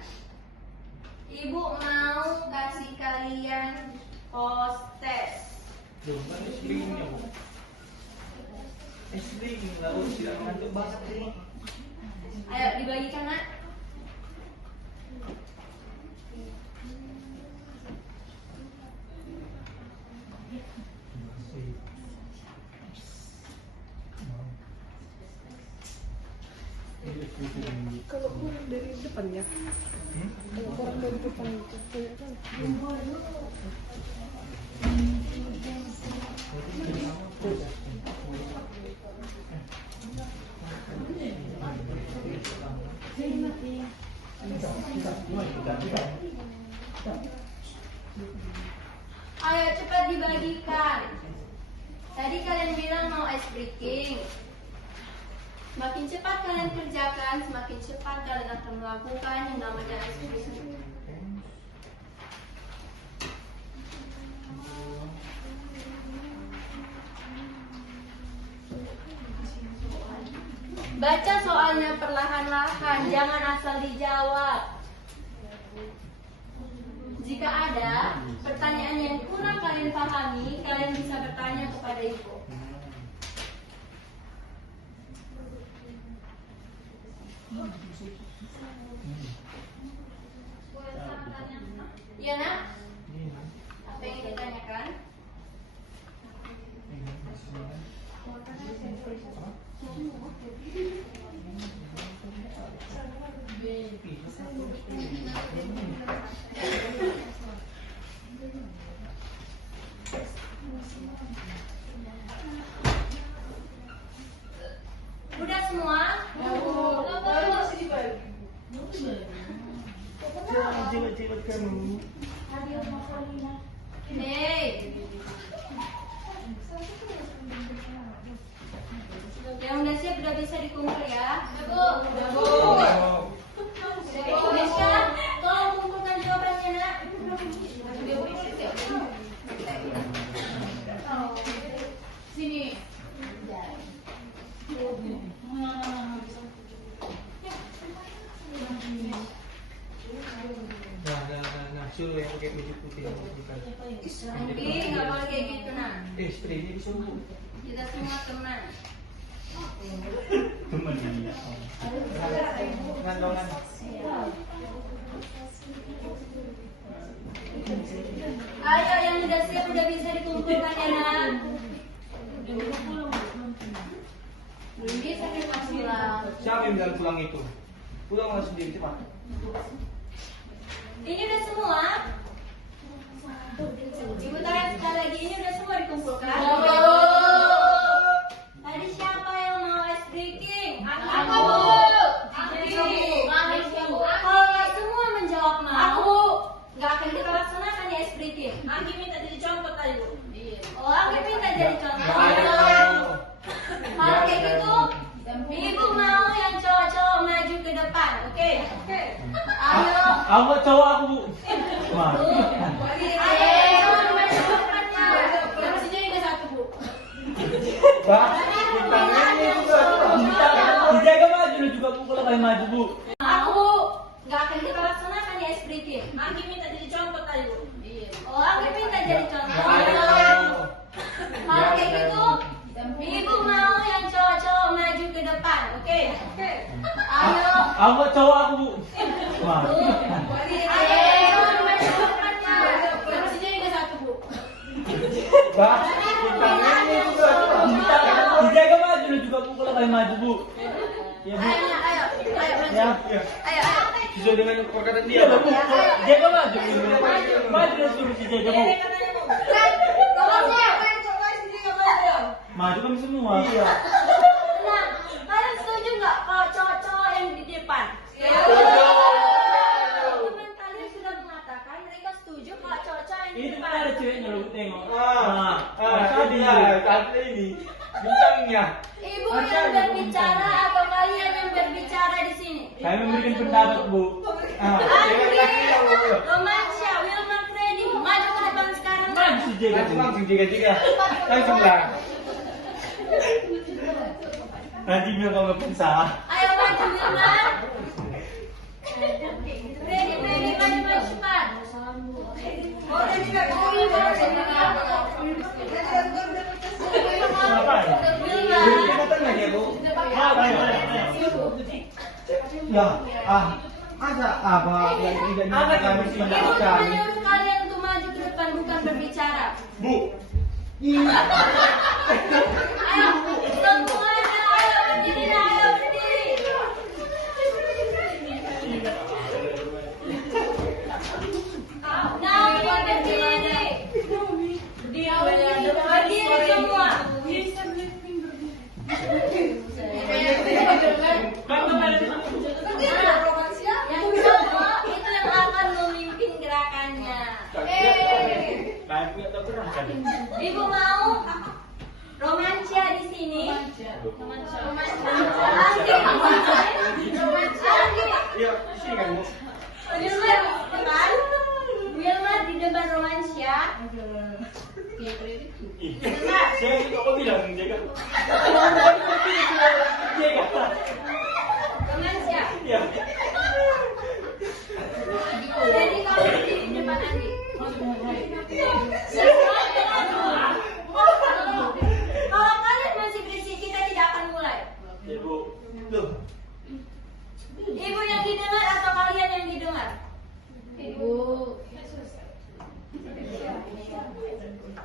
Ibu mau kasih kalian post test. Loh, kan SB-nya, Bu. SB lalu tidak ngantuk banget ini. Ayo dibagikan, Nak. Kalau kurang dari depan ya. Kalau kurang dari depan itu kan. Ayo cepat dibagikan. Tadi kalian bilang mau ice breaking. Semakin cepat kalian kerjakan, semakin cepat kalian akan melakukan yang namanya ice breaking. Baca soalnya perlahan-lahan, jangan asal dijawab. Jika ada pertanyaan yang kurang kalian pahami, kalian bisa bertanya kepada Ibu. Iya, Nak? Apa yang ditanyakan? Udah semua? Jilat-jilat kamu. Hei, yang udah siap udah bisa dikumpul ya? Udah, Bu. Bisa? Tolong kumpulkan jawabannya, Nak. Sini. Nah, suruh yang pakai baju putih yang bukan. Nanti nggak boleh kayak gitu, Nak. Istri ini disuruh. Kita semua teman. Teman dia. Kandongan. Ayo yang udah siap udah bisa dikumpulkan ya, Nak. Belum bisa kita pulang. Siapa yang bilang pulang itu? Pulang lah sendiri cepat. Ini udah semua. Ibu tanya sekali lagi, ini udah semua dikumpulkan. Tadi siapa yang mau ice breaking? Aku. Kalau nggak semua menjawab mau, nggak akan kita laksanakan di ice breaking. Anggi minta jadi contoh tadi, Bu. Oh, aku minta jadi contoh. Kalau kayak gitu, Ibu mau yang cowok-cowok maju ke depan, oke? Ayo. Aku cowok aku, Bu. Wah. Ayo, maju ke depannya. Terus ini ada satu, Bu. Bah, tangannya juga. Dijaga maju juga, Bu, kalau kalian maju, Bu. Aku nggak akan kita laksanakan di ice breaking. Anggi minta jadi contoh tadi, Bu. Oh, aku minta jadi contoh. Kalau kayak gitu, Ibu mau yang cowok-cowok maju ke depan, oke? Ayo. Aku cowok aku, Bu. Wah. Ayo, maju ke depannya. Terus ini ada satu, Bu. Bah, tangannya juga. Dijaga maju juga, Bu, kalau kalian maju, Bu. Ya, Bu. Ayo, maju. Ya. Ayo. sesuai dengan perkataan dia. Iya, bagus. Jaga maju. Maju dan suruh si Jaga mau. Maju kami semua. Iya. Nah, kalian setuju nggak kalau cowok-cowok yang di depan? Teman kalian sudah mengatakan mereka setuju kalau cowok-cowok yang di Itu depan. kan ada ceweknya lo tengok. Tadi kata ini bintangnya. Ibu yang berbicara atau kalian yang berbicara di sini? Saya memberikan pendapat, Bu. Romansya, Wilman Freddy, maju ke depan sekarang. Maju si Jaga. Langsung tiga. Langsung lah. Nanti biar kamu pensah. Ayo maju Wilman. Freddy, maju cepat. Ada apa yang tidak kami Ibu pendapat cuma kami? nyuruh kalian untuk maju ke depan bukan berbicara. Bu. Ayo, semuanya ayo berdiri. Nah, berdiri. Berdiri semua. Yang cowok itu yang akan memimpin gerakannya. Ibu mau romansya di sini? Iya, di sini kan, Bu. Wilmar di depan romansya. Saya kok bilang Jaga. Romansya. Iya. Jadi kamu berdiri di depan Andi. Kalau kalian masih berisik, kita tidak akan mulai. Ibu. Loh. Ibu yang didengar atau kalian yang didengar? Ibu.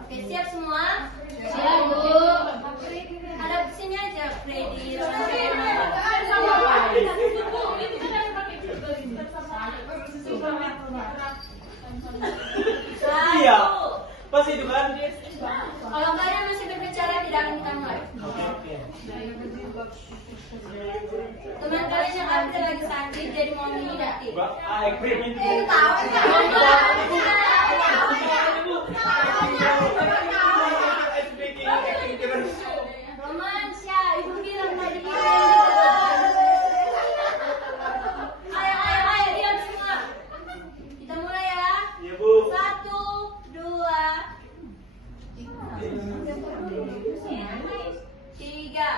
Oke, siap semua? Siap, Bu. Hadap sini aja, Freddy. Iya. Pas itu kan. Kalau kalian masih berbicara, tidak akan kita mulai. Teman kalian yang ada lagi sakit, jadi mau mengidati. Romansya, ibu bilang tadi kita yang di depan. Ayo, diam semua. Kita mulai ya. Iya, Bu. 1, 2, 3.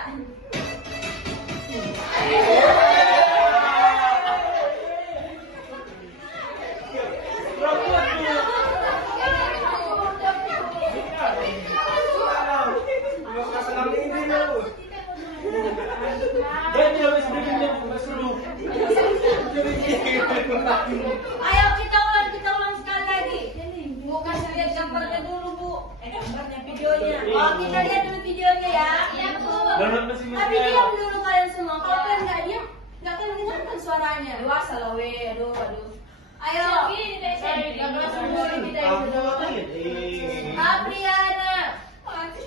Ayo kita ulang sekali lagi. Bu kasih lihat gambarnya dulu, Bu. Gambarnya videonya. Oh, kita lihat dulu videonya ya. Iya, Bu. Tapi diam dulu kalian semua. Kalau kalian nggak diam, nggak akan mendengarkan suaranya. Dewasa lah, weh. Aduh. Ayo. Apriana. Oke.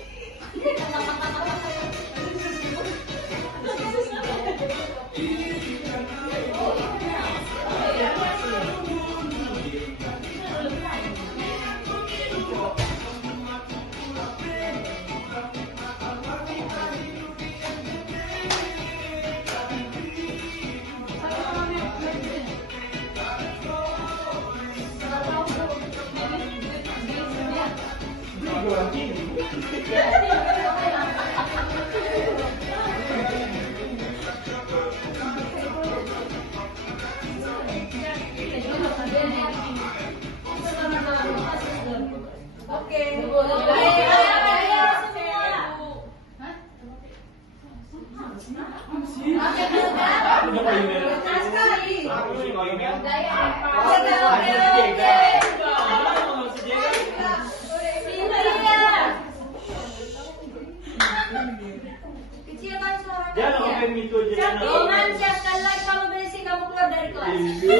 Kecilkan suara kalian. Romansya, sekali lagi kamu berisik, kamu keluar dari kelas. Oke, kita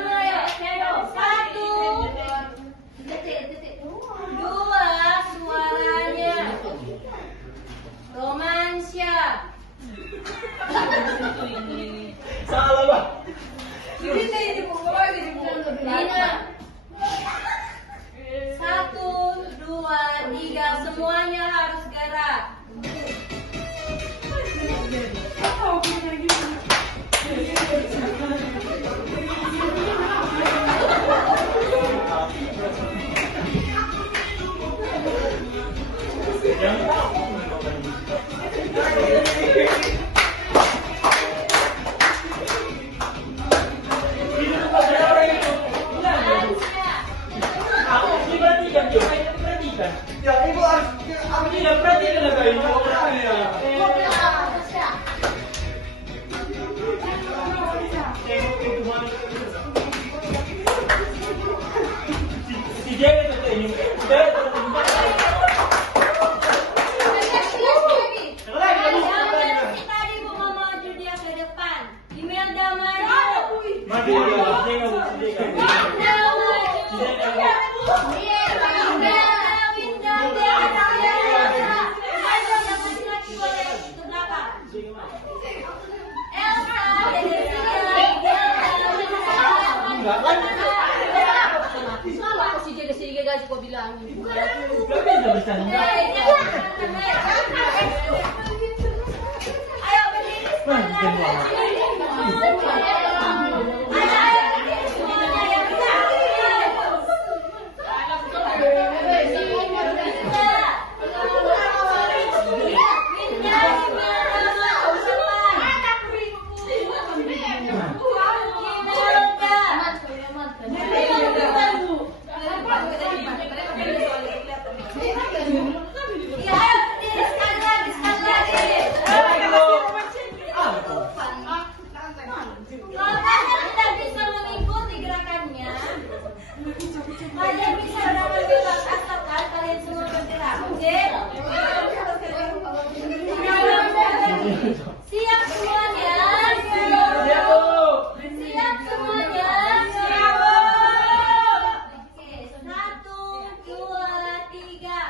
mulai ya. 1, 2, suaranya. Romansia. Salah Pak. Lina. 1, 2, 3, semuanya harus gerak. Ya ibu aku tidak perhatikan lah kayak ibu orangnya. Si Jerry itu ini. Tadi Bu mau maju dia ke depan. Imelda maju. Maju Kalian bisa mengambil bebas asalkan kalian semua bergerak, oke? Siap semuanya? Siap semuanya? Oke, 1, 2, 3.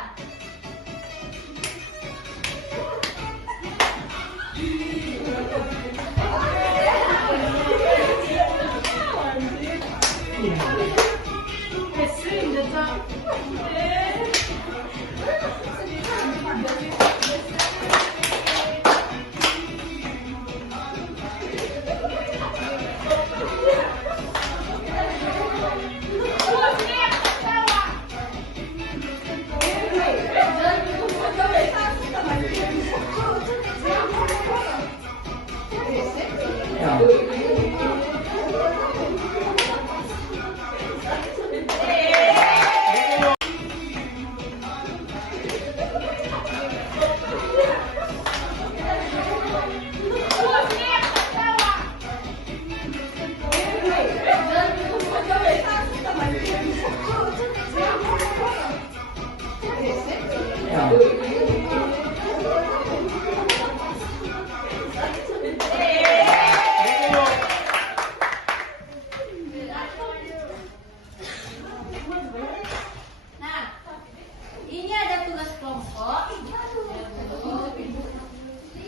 Nah, ini ada tugas kelompok.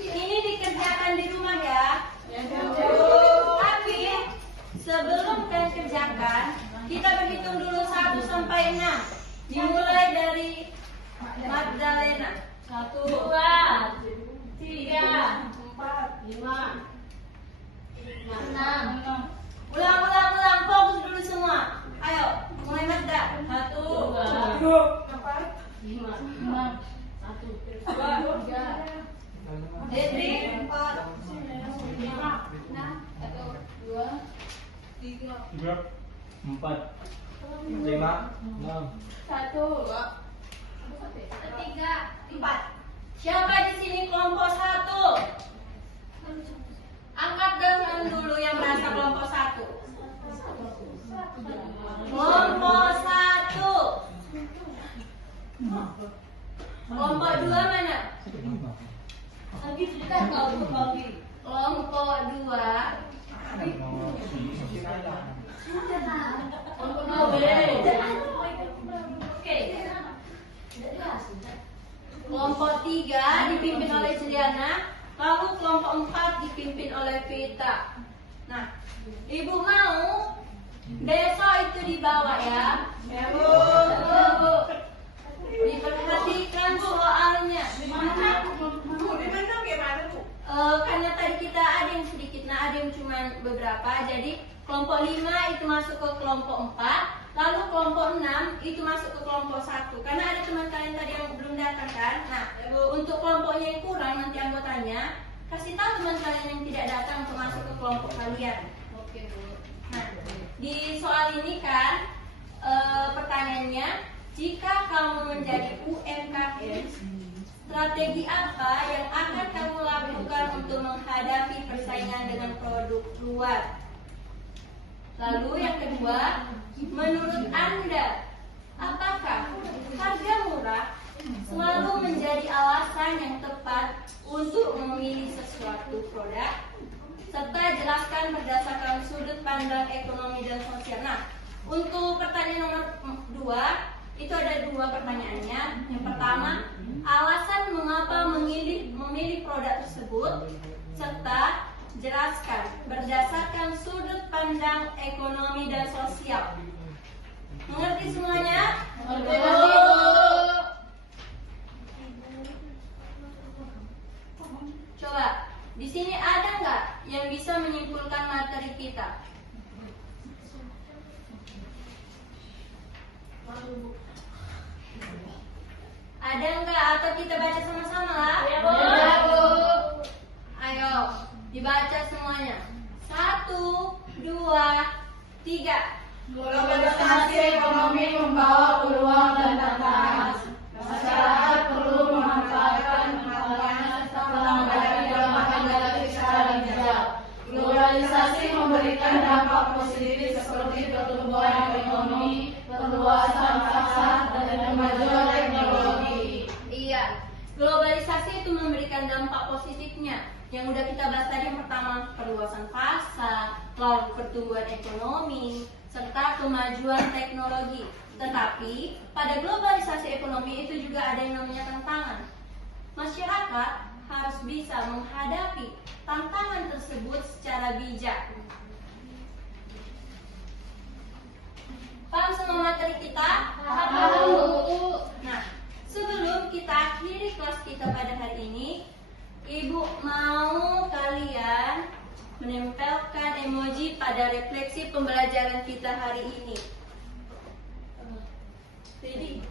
Ini dikerjakan di rumah ya. Tapi sebelum kalian kerjakan, kita berhitung dulu 1 sampai 6. Dimulai dari Magdalena. 1, 2, 3, 4, 5, 6. Ulang. Fokus dulu semua. Ayo, mulai Magda. 1, 2, 5, 1, 2, 3. Dedri 4, 5, 6, 1, 2, 3, 4, 5, 6. 1, 2, 3, 4. Siapa di sini kelompok 1? Angkat tangan dulu yang merasa kelompok 1. Kelompok 1. Kelompok 2 mana? Lagi sudah kau bagi. Kelompok kelompok 2 kelompok 3 dipimpin oleh Juliana, lalu kelompok 4 dipimpin oleh Vita. Nah, Ibu mau besok itu dibawa ya. Bu. Diperhatikan soalnya. Karena tadi kita ada yang sedikit, nah ada yang cuma beberapa. Jadi kelompok 5 itu masuk ke kelompok 4, lalu kelompok 6 itu masuk ke kelompok 1. Karena ada teman kalian tadi yang belum datang kan. Nah, untuk kelompoknya yang kurang nanti anggotanya kasih tahu teman kalian yang tidak datang untuk masuk ke kelompok kalian. Oke, Bu. Nah, di soal ini kan pertanyaannya, jika kamu menjadi UMKM, strategi apa yang akan kamu lakukan untuk menghadapi persaingan dengan produk luar? Lalu yang kedua, menurut Anda, apakah harga murah selalu menjadi alasan yang tepat untuk memilih sesuatu produk? Serta jelaskan berdasarkan sudut pandang ekonomi dan sosial. Nah, untuk pertanyaan nomor 2, itu ada 2 pertanyaannya. Yang pertama, alasan mengapa memilih produk tersebut, serta jelaskan berdasarkan sudut pandang ekonomi dan sosial. Mengerti semuanya? Mengerti. Coba, di sini ada nggak yang bisa menyimpulkan materi kita? Ada nggak? Atau kita baca sama-sama lah? Ya, Bu. Ayo, dibaca semuanya. 1, 2, 3. Globalisasi ekonomi membawa peluang dan tantangan. Masyarakat perlu memanfaatkan manfaatnya serta menghadapi dampak negatif secara bijak. Globalisasi memberikan dampak positif seperti pertumbuhan ekonomi, perluasan pasar, dan kemajuan teknologi. Iya, globalisasi itu memberikan dampak positifnya. Yang udah kita bahas tadi, yang pertama perluasan pasar, lalu pertumbuhan ekonomi, serta kemajuan teknologi. Tetapi pada globalisasi ekonomi itu juga ada yang namanya tantangan. Masyarakat harus bisa menghadapi tantangan tersebut secara bijak. Paham semua materi kita? Paham. Nah, sebelum kita akhiri kelas kita pada hari ini, Ibu mau kalian menempelkan emoji pada refleksi pembelajaran kita hari ini. Jadi,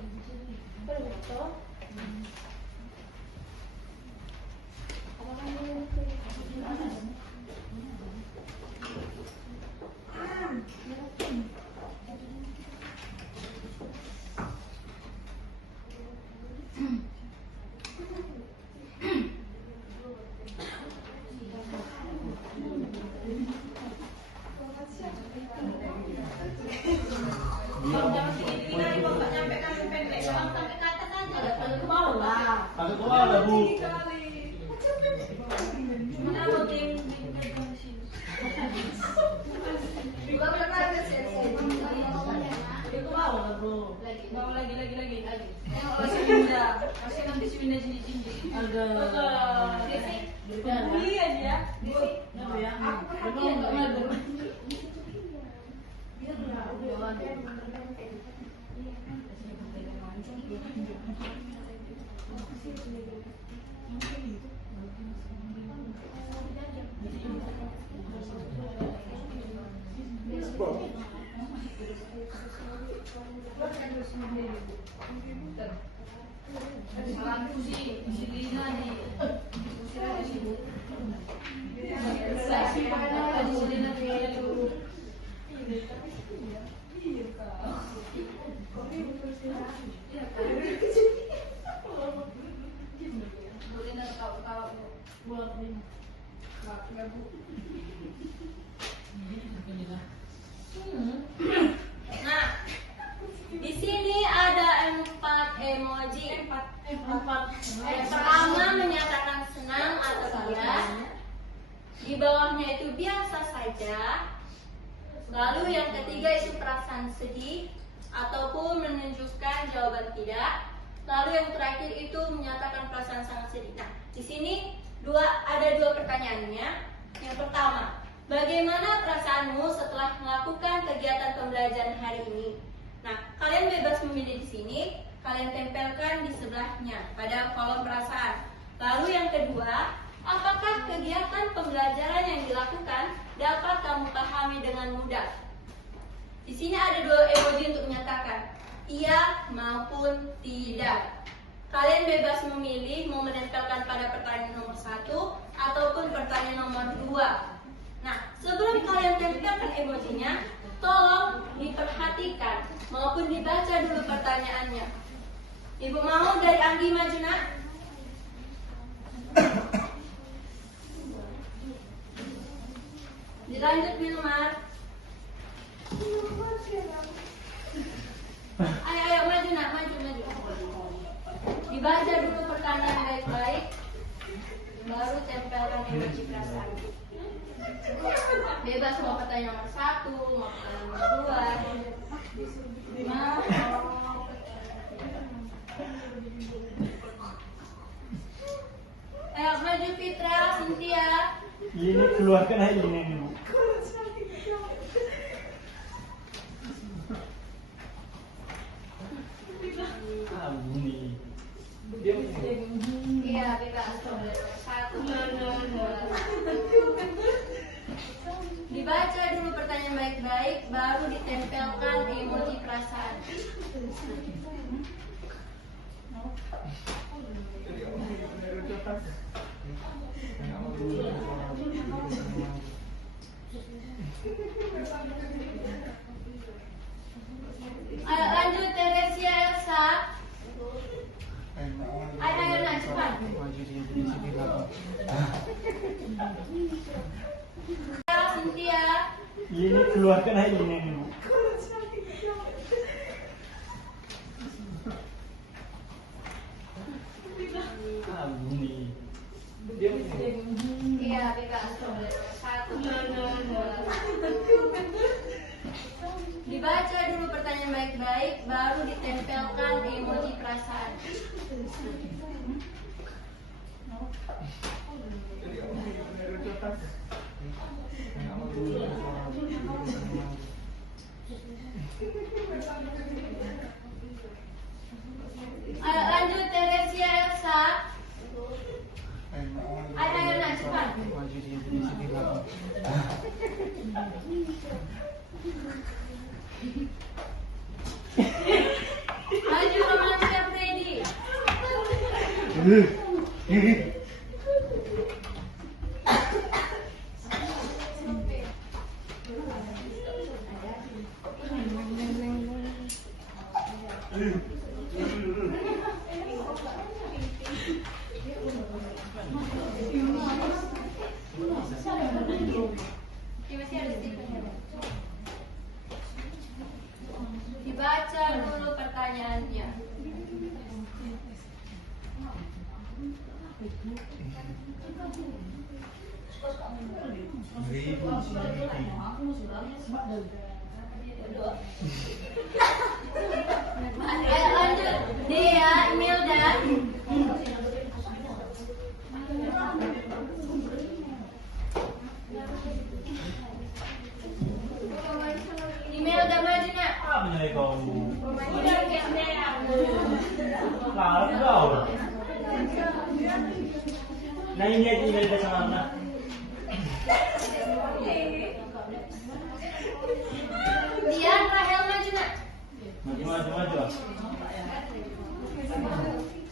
Ada keluar ada Bu. Kasih nanti si Winda sini. Ada. Beli aja. nah, di sini ada 4 emoji. Yang pertama menyatakan senang atau iya. Di bawahnya itu biasa saja. Lalu yang ketiga itu perasaan sedih ataupun menunjukkan jawaban tidak. Lalu yang terakhir itu menyatakan perasaan sangat sedih. Nah, di sini ada dua pertanyaannya. Yang pertama, bagaimana perasaanmu setelah melakukan kegiatan pembelajaran hari ini? Nah, kalian bebas memilih di sini. Kalian tempelkan di sebelahnya pada kolom perasaan. Lalu yang kedua, apakah kegiatan pembelajaran yang dilakukan dapat kamu pahami dengan mudah? Di sini ada dua emoji untuk menyatakan iya maupun tidak. Kalian bebas memilih mau menempelkan pada pertanyaan nomor 1 ataupun pertanyaan nomor 2. Nah, sebelum kalian tempelkan emojinya, tolong diperhatikan maupun dibaca dulu pertanyaannya. Ibu mau dari Anggi maju, nak? Dilanjut Wilmar. Ayo maju nak, maju. Dibaca dulu pertanyaan baik-baik, baru tempelkan emoji perasaan. Bebas mau pertanyaan nomor 1, mau pertanyaan nomor 2. Ayo maju Fitra, Cynthia. Ini keluarkan aja ini Bu. Bunyi. Iya, bebas. 1. Dibaca dulu pertanyaan baik-baik, baru ditempelkan emoji perasaan. Ayo lanjut Teresia Elsa. Ayo nak cepat. Cynthia. Ini keluarkan aja ini Bu. Bunyi. Iya, bebas. 1. Dibaca dulu pertanyaan baik-baik, baru ditempelkan emoji perasaan. Ayo lanjut Teresia Elsa. Ayo nak cepat. Maju Romanska Freddy. Dibaca dulu pertanyaannya. Ayo lanjut Dea, Imelda. Imelda maju nak. Apa nih kau? Udah Larang kau. Nah ini aja email ke sama Ana. Dia Rahel maju nak. Maju.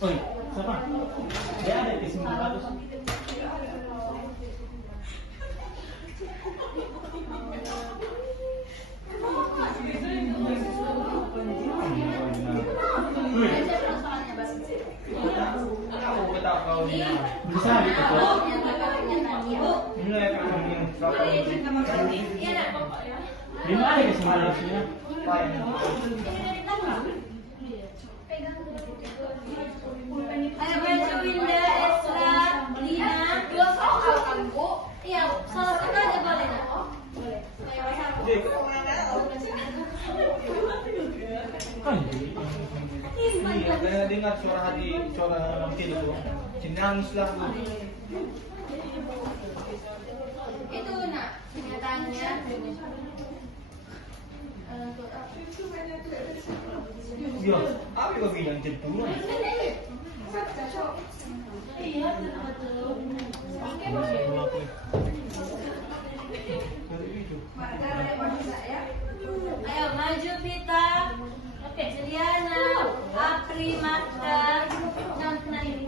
Oi, siapa? Dia ada di 900. Bisa gitu. Ini yang di mana ke 900-nya? Ayo maju Winda, Esra, Lina. 2 soal kan Bu? Iya, salah satu aja boleh nggak? Boleh. Iya, saya dengar suara hati, suara mungkin itu. Nangis lah. Itu nak kenyataannya. Ya, apa yang bilang centuran? Iya, betul. Ayo maju Vita. Oke, Juliana, Apri, Marta, nah ini.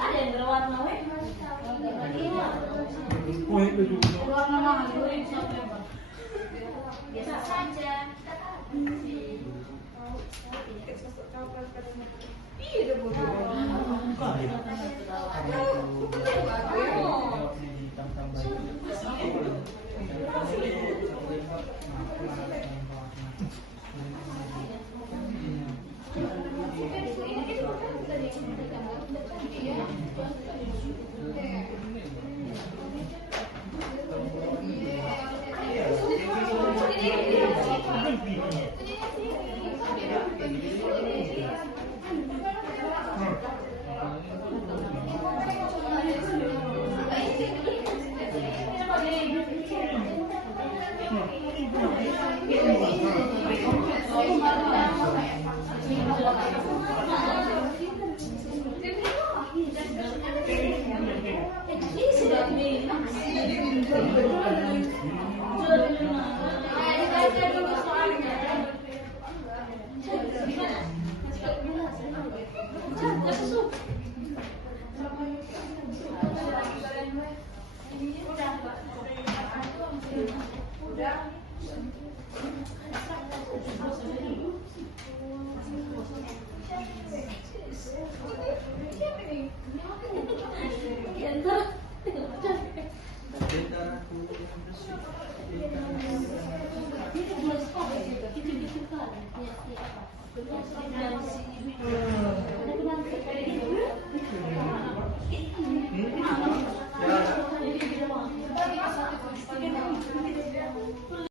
Ada yang berwarna weh. Warna mana? Biasa saja.